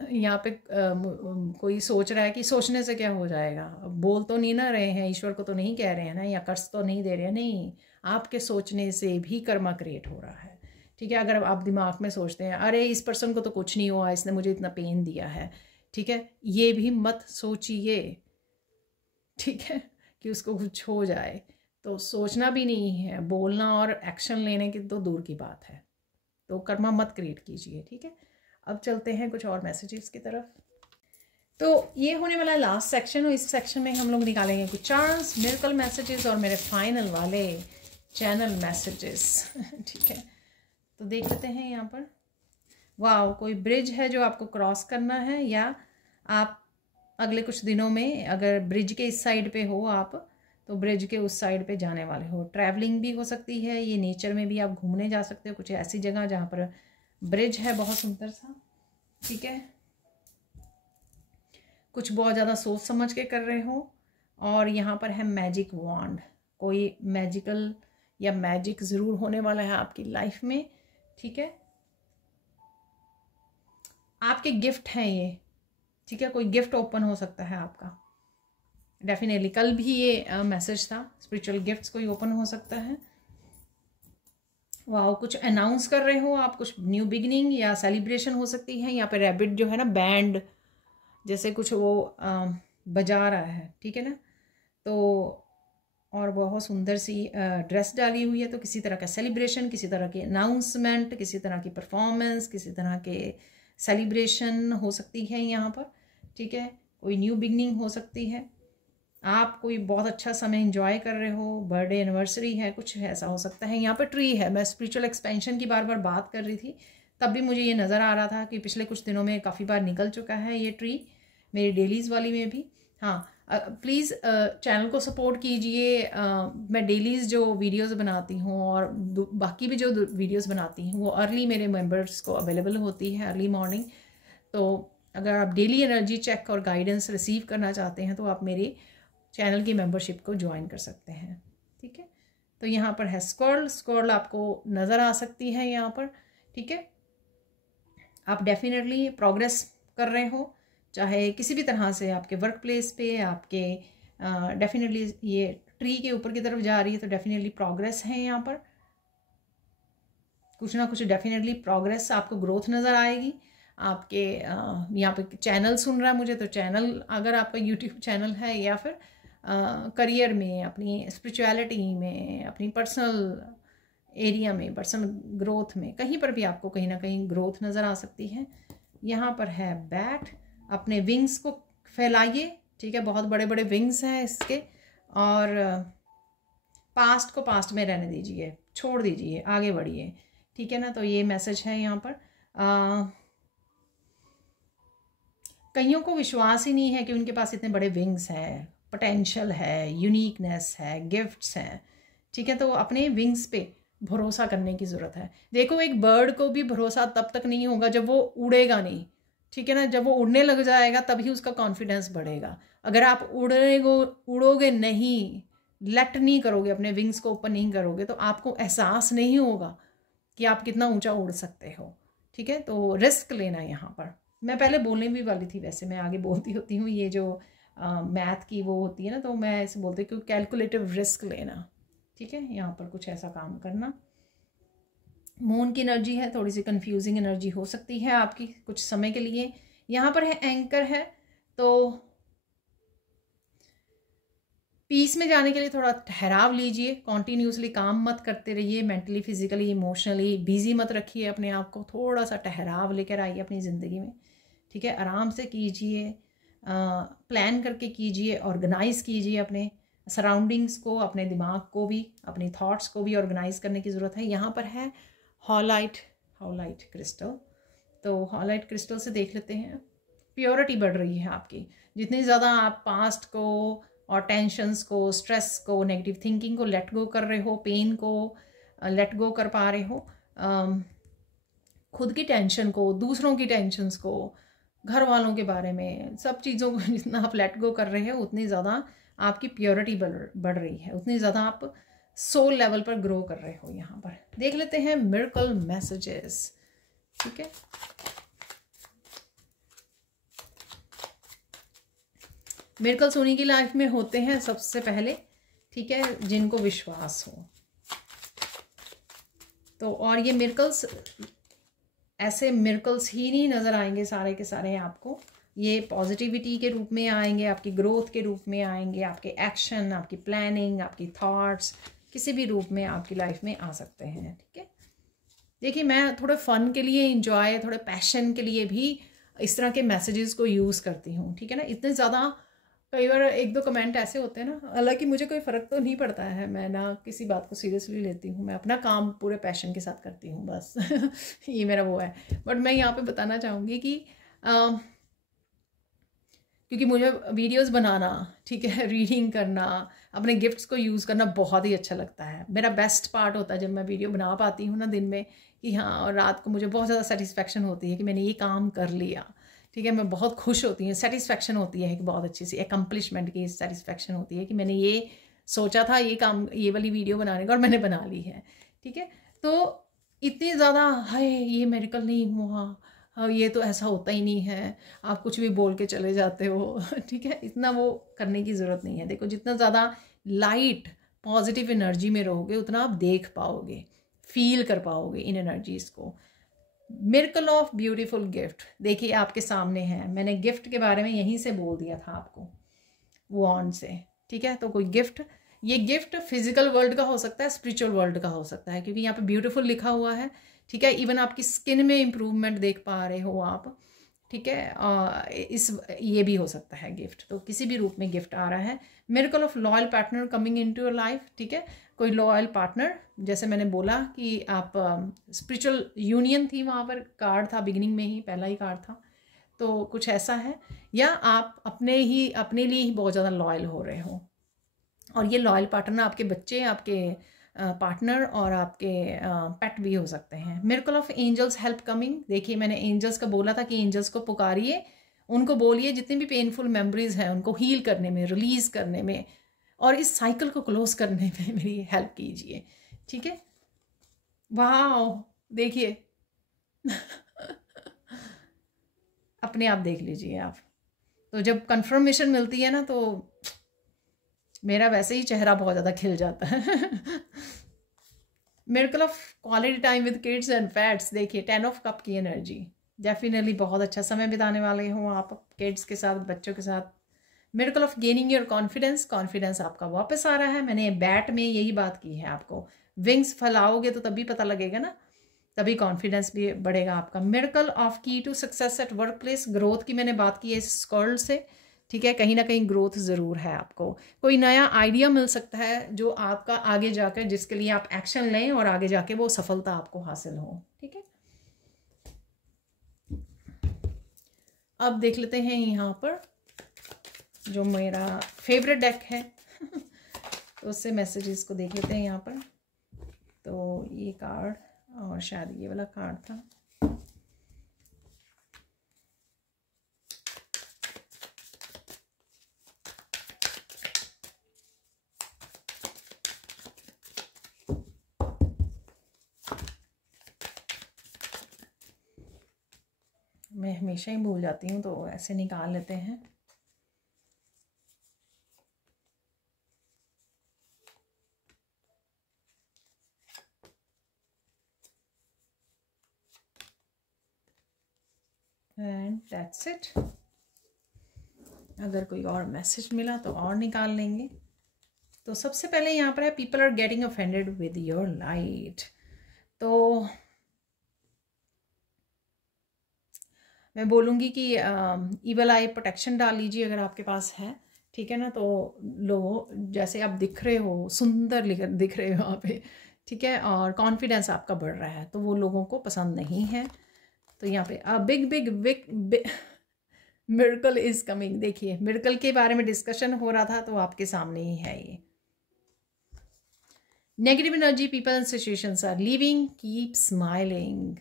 यहाँ पे कोई सोच रहा है कि सोचने से क्या हो जाएगा, बोल तो नहीं ना रहे हैं, ईश्वर को तो नहीं कह रहे हैं ना, या कर्ज तो नहीं दे रहे हैं, नहीं, आपके सोचने से भी कर्मा क्रिएट हो रहा है, ठीक है। अगर आप दिमाग में सोचते हैं अरे इस पर्सन को तो कुछ नहीं हुआ, इसने मुझे इतना पेन दिया है, ठीक है, ये भी मत सोचिए, ठीक है, कि उसको कुछ हो जाए। तो सोचना भी नहीं है, बोलना और एक्शन लेने की तो दूर की बात है। तो कर्मा मत क्रिएट कीजिए, ठीक है। अब चलते हैं कुछ और मैसेजेस की तरफ। तो ये होने वाला लास्ट सेक्शन, और इस सेक्शन में हम लोग निकालेंगे कुछ चांस, मिरेकल मैसेजेस और मेरे फाइनल वाले चैनल मैसेजेस, ठीक है। तो देख लेते हैं यहाँ पर। वाह, कोई ब्रिज है जो आपको क्रॉस करना है, या आप अगले कुछ दिनों में अगर ब्रिज के इस साइड पे हो आप, तो ब्रिज के उस साइड पे जाने वाले हो। ट्रैवलिंग भी हो सकती है, ये नेचर में भी आप घूमने जा सकते हो, कुछ ऐसी जगह जहाँ पर ब्रिज है बहुत सुंदर सा, ठीक है। कुछ बहुत ज़्यादा सोच समझ के कर रहे हो। और यहाँ पर है मैजिक वॉन्ड, कोई मैजिकल या मैजिक ज़रूर होने वाला है आपकी लाइफ में, ठीक है। आपके गिफ्ट हैं ये, ठीक है, कोई गिफ्ट ओपन हो सकता है आपका, डेफिनेटली। कल भी ये मैसेज था, स्पिरिचुअल गिफ्ट्स कोई ओपन हो सकता है। वाह, कुछ अनाउंस कर रहे हो आप, कुछ न्यू बिगिनिंग या सेलिब्रेशन हो सकती है। यहाँ पे रैबिट जो है ना, बैंड जैसे कुछ वो बजा रहा है, ठीक है ना। तो और बहुत सुंदर सी ड्रेस डाली हुई है, तो किसी तरह का सेलिब्रेशन, किसी तरह की अनाउंसमेंट, किसी तरह की परफॉर्मेंस, किसी तरह के सेलिब्रेशन हो सकती है यहाँ पर, ठीक है। कोई न्यू बिगनिंग हो सकती है, आप कोई बहुत अच्छा समय एंजॉय कर रहे हो, बर्थडे एनिवर्सरी है, कुछ ऐसा हो सकता है। यहाँ पर ट्री है, मैं स्पिरिचुअल एक्सपेंशन की बार बार बात कर रही थी, तब भी मुझे ये नज़र आ रहा था कि पिछले कुछ दिनों में काफ़ी बार निकल चुका है ये ट्री, मेरी डेलीज़ वाली में भी। हाँ, प्लीज़ चैनल को सपोर्ट कीजिए। मैं डेलीज़ जो वीडियोस बनाती हूँ और बाकी भी जो वीडियोस बनाती हूँ वो अर्ली मेरे मेंबर्स को अवेलेबल होती है, अर्ली मॉर्निंग। तो अगर आप डेली एनर्जी चेक और गाइडेंस रिसीव करना चाहते हैं तो आप मेरे चैनल की मेंबरशिप को ज्वाइन कर सकते हैं, ठीक है। तो यहाँ पर है स्क्वर्ल आपको नज़र आ सकती है यहाँ पर, ठीक है। आप डेफिनेटली प्रोग्रेस कर रहे हो, चाहे किसी भी तरह से, आपके वर्क प्लेस पे, आपके डेफिनेटली ये ट्री के ऊपर की तरफ जा रही है, तो डेफिनेटली प्रोग्रेस है यहाँ पर, कुछ ना कुछ डेफिनेटली प्रोग्रेस, आपको ग्रोथ नज़र आएगी। आपके यहाँ पे चैनल सुन रहा है मुझे, तो चैनल अगर आपका यूट्यूब चैनल है, या फिर करियर में, अपनी स्पिरिचुअलिटी में, अपनी पर्सनल एरिया में, पर्सनल ग्रोथ में, कहीं पर भी आपको कहीं ना कहीं ग्रोथ नज़र आ सकती है। यहाँ पर है बैट, अपने विंग्स को फैलाइए, ठीक है, बहुत बड़े बड़े विंग्स हैं इसके, और पास्ट को पास्ट में रहने दीजिए, छोड़ दीजिए, आगे बढ़िए, ठीक है ना। तो ये मैसेज है यहाँ पर। कईयों को विश्वास ही नहीं है कि उनके पास इतने बड़े विंग्स हैं, पोटेंशियल है, यूनिकनेस है, गिफ्ट्स हैं, ठीक है। तो अपने विंग्स पे भरोसा करने की ज़रूरत है। देखो, एक बर्ड को भी भरोसा तब तक नहीं होगा जब वो उड़ेगा नहीं, ठीक है ना। जब वो उड़ने लग जाएगा तभी उसका कॉन्फिडेंस बढ़ेगा। अगर आप उड़ोगे नहीं, लेट नहीं करोगे, अपने विंग्स को ओपन नहीं करोगे, तो आपको एहसास नहीं होगा कि आप कितना ऊंचा उड़ सकते हो, ठीक है। तो रिस्क लेना यहाँ पर, मैं पहले बोलने भी वाली थी, वैसे मैं आगे बोलती होती हूँ, ये जो मैथ की वो होती है ना, तो मैं ऐसे बोलती हूँ कि कैलकुलेटिव रिस्क लेना, ठीक है। यहाँ पर कुछ ऐसा काम करना। मून की एनर्जी है, थोड़ी सी कंफ्यूजिंग एनर्जी हो सकती है आपकी कुछ समय के लिए। यहाँ पर है एंकर है, तो पीस में जाने के लिए थोड़ा ठहराव लीजिए, कॉन्टीन्यूसली काम मत करते रहिए, मेंटली, फिजिकली, इमोशनली बिजी मत रखिए अपने आप को, थोड़ा सा ठहराव लेकर आइए अपनी ज़िंदगी में, ठीक है। आराम से कीजिए, प्लान करके कीजिए, ऑर्गेनाइज कीजिए अपने सराउंडिंग्स को, अपने दिमाग को भी, अपनी थॉट्स को भी ऑर्गेनाइज करने की ज़रूरत है। यहाँ पर है हॉलाइट क्रिस्टल, तो हॉलाइट क्रिस्टल से देख लेते हैं, प्योरिटी बढ़ रही है आपकी। जितनी ज़्यादा आप पास्ट को और टेंशन्स को, स्ट्रेस को, नेगेटिव थिंकिंग को लेट गो कर रहे हो, पेन को लेट गो कर पा रहे हो, खुद की टेंशन को, दूसरों की टेंशन्स को, घर वालों के बारे में, सब चीज़ों को जितना आप लेट गो कर रहे हैं उतनी ज़्यादा आपकी प्योरिटी बढ़ रही है, उतनी ज़्यादा आप सोल लेवल पर ग्रो कर रहे हो। यहाँ पर देख लेते हैं मिरेकल मैसेजेस। ठीक है, मिरेकल्स उन्हीं की लाइफ में होते हैं सबसे पहले, ठीक है, जिनको विश्वास हो। तो और ये मिरेकल्स ऐसे मिरेकल्स ही नहीं नज़र आएंगे सारे के सारे आपको, ये पॉजिटिविटी के रूप में आएंगे, आपकी ग्रोथ के रूप में आएंगे, आपके एक्शन, आपकी प्लानिंग, आपकी थॉट्स, किसी भी रूप में आपकी लाइफ में आ सकते हैं। ठीक है, देखिए मैं थोड़े फन के लिए, इंजॉय, थोड़े पैशन के लिए भी इस तरह के मैसेजेस को यूज़ करती हूँ। ठीक है ना, इतने ज़्यादा कई बार एक दो कमेंट ऐसे होते हैं ना, हालांकि मुझे कोई फ़र्क तो नहीं पड़ता है, मैं ना किसी बात को सीरियसली लेती हूँ, मैं अपना काम पूरे पैशन के साथ करती हूँ बस ये मेरा वो है। बट मैं यहाँ पे बताना चाहूँगी कि क्योंकि मुझे वीडियोस बनाना, ठीक है, रीडिंग करना, अपने गिफ्ट्स को यूज़ करना बहुत ही अच्छा लगता है। मेरा बेस्ट पार्ट होता है जब मैं वीडियो बना पाती हूँ ना दिन में, कि हाँ, और रात को मुझे बहुत ज़्यादा सेटिस्फेक्शन होती है कि मैंने ये काम कर लिया। ठीक है, मैं बहुत खुश होती हूँ, सेटिस्फेक्शन होती है, एक बहुत अच्छी सी एकम्प्लिशमेंट की सेटिस्फेक्शन होती है कि मैंने ये सोचा था ये काम, ये वाली वीडियो बनाने का, और मैंने बना ली है। ठीक है, तो इतनी ज़्यादा हाय ये मेरेकल नहीं हुआ, ये तो ऐसा होता ही नहीं है, आप कुछ भी बोल के चले जाते हो ठीक है, इतना वो करने की ज़रूरत नहीं है। देखो जितना ज़्यादा लाइट पॉजिटिव एनर्जी में रहोगे उतना आप देख पाओगे, फील कर पाओगे इन एनर्जीज़ को। मिरेकल ऑफ ब्यूटीफुल गिफ्ट देखिए आपके सामने है, मैंने गिफ्ट के बारे में यहीं से बोल दिया था आपको, वॉन्ड से। ठीक है, तो कोई गिफ्ट, ये गिफ्ट फिजिकल वर्ल्ड का हो सकता है, स्पिरिचुअल वर्ल्ड का हो सकता है, क्योंकि यहाँ पे ब्यूटीफुल लिखा हुआ है। ठीक है, इवन आपकी स्किन में इम्प्रूवमेंट देख पा रहे हो आप। ठीक है, इस ये भी हो सकता है गिफ्ट, तो किसी भी रूप में गिफ्ट आ रहा है। Miracle of loyal partner coming into your life. ठीक है, कोई लॉयल पार्टनर, जैसे मैंने बोला कि आप स्पिरिचुअल यूनियन थी, वहाँ पर कार्ड था बिगिनिंग में ही, पहला ही कार्ड था, तो कुछ ऐसा है। या आप अपने लिए ही बहुत ज़्यादा लॉयल हो रहे हो, और ये लॉयल पार्टनर आपके बच्चे, आपके पार्टनर और आपके पेट भी हो सकते हैं। Miracle of angels help coming, देखिए मैंने एंजल्स का बोला था कि एंजल्स को पुकारिए, उनको बोलिए जितनी भी पेनफुल मेमोरीज हैं उनको हील करने में, रिलीज करने में, और इस साइकिल को क्लोज करने में मेरी हेल्प कीजिए। ठीक है, वाह देखिए अपने आप देख लीजिए आप, तो जब कंफर्मेशन मिलती है ना तो मेरा वैसे ही चेहरा बहुत ज़्यादा खिल जाता है miracle of quality time with kids and pets, देखिए 10 ऑफ कप की एनर्जी, डेफिनेटली बहुत अच्छा समय बिताने वाले हो आप किड्स के साथ, बच्चों के साथ। Miracle of gaining your confidence, confidence आपका वापस आ रहा है, मैंने बैट में यही बात की है आपको, विंग्स फैलाओगे तो तभी पता लगेगा ना, तभी कॉन्फिडेंस भी बढ़ेगा आपका। Miracle of key to success at work place, growth की मैंने बात की है इस स्कर्ल से। ठीक है, कहीं ना कहीं ग्रोथ ज़रूर है आपको, कोई नया आइडिया मिल सकता है जो आपका आगे जाकर, जिसके लिए आप एक्शन लें और आगे जाके वो सफलता आपको हासिल हो। ठीक है, अब देख लेते हैं यहाँ पर जो मेरा फेवरेट डेक है तो उससे मैसेजेस को देख लेते हैं यहाँ पर। तो ये कार्ड और शायद ये वाला कार्ड था, मैं हमेशा ही भूल जाती हूँ तो ऐसे निकाल लेते हैं। एंड दैट्स इट, अगर कोई और मैसेज मिला तो और निकाल लेंगे। तो सबसे पहले यहाँ पर है people are getting offended with your light, तो मैं बोलूँगी कि ईवल आई प्रोटेक्शन डाल लीजिए अगर आपके पास है। ठीक है ना, तो लोगों जैसे आप दिख रहे हो, सुंदर दिख रहे हो वहाँ पे, ठीक है, और कॉन्फिडेंस आपका बढ़ रहा है, तो वो लोगों को पसंद नहीं है। तो यहाँ पे big big big miracle is coming, देखिए मिरेकल के बारे में डिस्कशन हो रहा था तो आपके सामने ही है ये। Negative energy people and situations are leaving, keep smiling.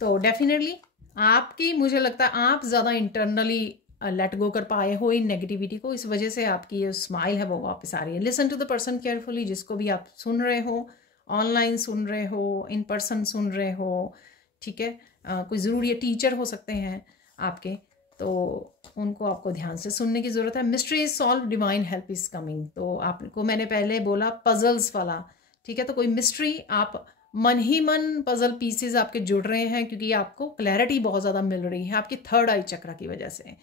तो डेफिनेटली आपकी, मुझे लगता है आप ज़्यादा इंटरनली लेट गो कर पाए हो इन नेगेटिविटी को, इस वजह से आपकी ये स्माइल है वो वापस आ रही है। Listen to the person carefully, जिसको भी आप सुन रहे हो, ऑनलाइन सुन रहे हो, इन पर्सन सुन रहे हो, ठीक है, कोई ज़रूरी टीचर हो सकते हैं आपके, तो उनको आपको ध्यान से सुनने की ज़रूरत है। Mystery is solve, divine help is coming. तो आपको मैंने पहले बोला पजल्स वाला, ठीक है, तो कोई मिस्ट्री, आप मन ही मन पजल पीसेस आपके जुड़ रहे हैं, क्योंकि आपको क्लैरिटी बहुत ज़्यादा मिल रही है आपकी थर्ड आई चक्र की वजह से,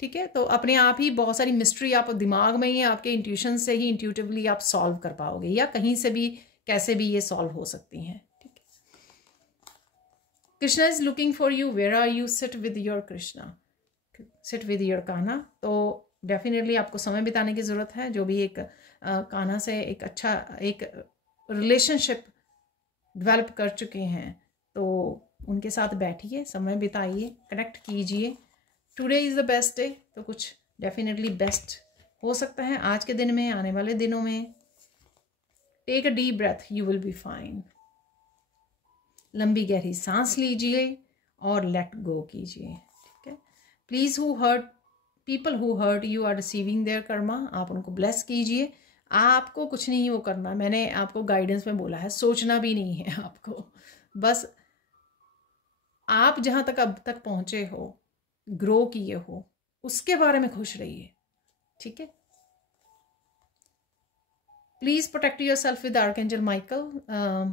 ठीक है। तो अपने आप ही बहुत सारी मिस्ट्री आप दिमाग में ही, आपके इंट्यूशन से ही इंट्यूटिवली आप सॉल्व कर पाओगे, या कहीं से भी कैसे भी ये सॉल्व हो सकती हैं, ठीक है। Krishna is looking for you, where are you, sit with your Krishna, sit with your Kanha. तो डेफिनेटली आपको समय बिताने की ज़रूरत है। जो भी एक कान्हा से एक अच्छा एक रिलेशनशिप डेवलप कर चुके हैं, तो उनके साथ बैठिए, समय बिताइए, कनेक्ट कीजिए। Today is the best day, तो कुछ डेफिनेटली बेस्ट हो सकता है आज के दिन में, आने वाले दिनों में। Take a deep breath, you will be fine. लंबी गहरी सांस लीजिए और लेट गो कीजिए, ठीक है। Please who hurt people who hurt you are receiving their karma, आप उनको ब्लेस कीजिए। आपको कुछ नहीं वो करना, मैंने आपको गाइडेंस में बोला है, सोचना भी नहीं है आपको, बस आप जहाँ तक अब तक पहुँचे हो, ग्रो किए हो, उसके बारे में खुश रहिए, ठीक है। Please protect your self with archangel Michael,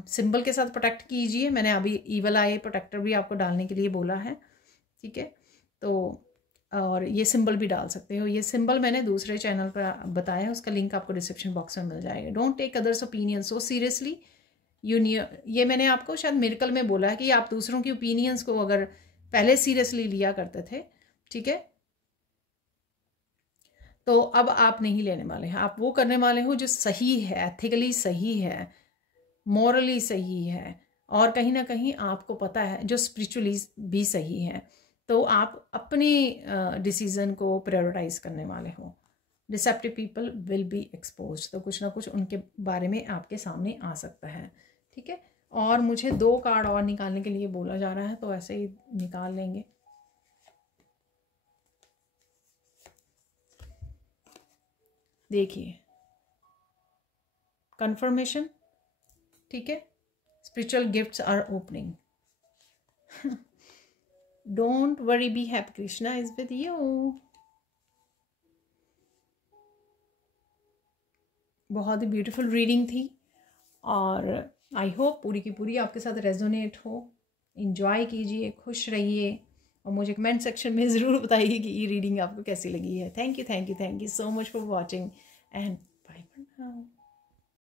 symbol के साथ प्रोटेक्ट कीजिए। मैंने अभी ईवल आई प्रोटेक्टर भी आपको डालने के लिए बोला है, ठीक है। तो और ये सिंबल भी डाल सकते हो, ये सिंबल मैंने दूसरे चैनल पर बताया है, उसका लिंक आपको डिस्क्रिप्शन बॉक्स में मिल जाएगा। Don't take others opinion so seriously, ये मैंने आपको शायद मिरेकल में बोला है कि आप दूसरों की ओपिनियंस को अगर पहले सीरियसली लिया करते थे, ठीक है, तो अब आप नहीं लेने वाले हैं। आप वो करने वाले हो जो सही है, एथिकली सही है, मॉरली सही है, और कहीं ना कहीं आपको पता है जो स्पिरिचुअली भी सही है। तो आप अपनी डिसीज़न को प्रायोरिटाइज करने वाले हो। Deceptive people will be expose, तो कुछ ना कुछ उनके बारे में आपके सामने आ सकता है, ठीक है। और मुझे 2 कार्ड और निकालने के लिए बोला जा रहा है, तो ऐसे ही निकाल लेंगे। देखिए कंफर्मेशन, ठीक है, spiritual gifts are opening. Don't worry, be happy, Krishna is with you. बहुत ही ब्यूटीफुल रीडिंग थी, और आई होप पूरी की पूरी आपके साथ रेजोनेट हो। इंजॉय कीजिए, खुश रहिए, और मुझे कमेंट सेक्शन में ज़रूर बताइए कि ये रीडिंग आपको कैसी लगी है। Thank you so much for watching, and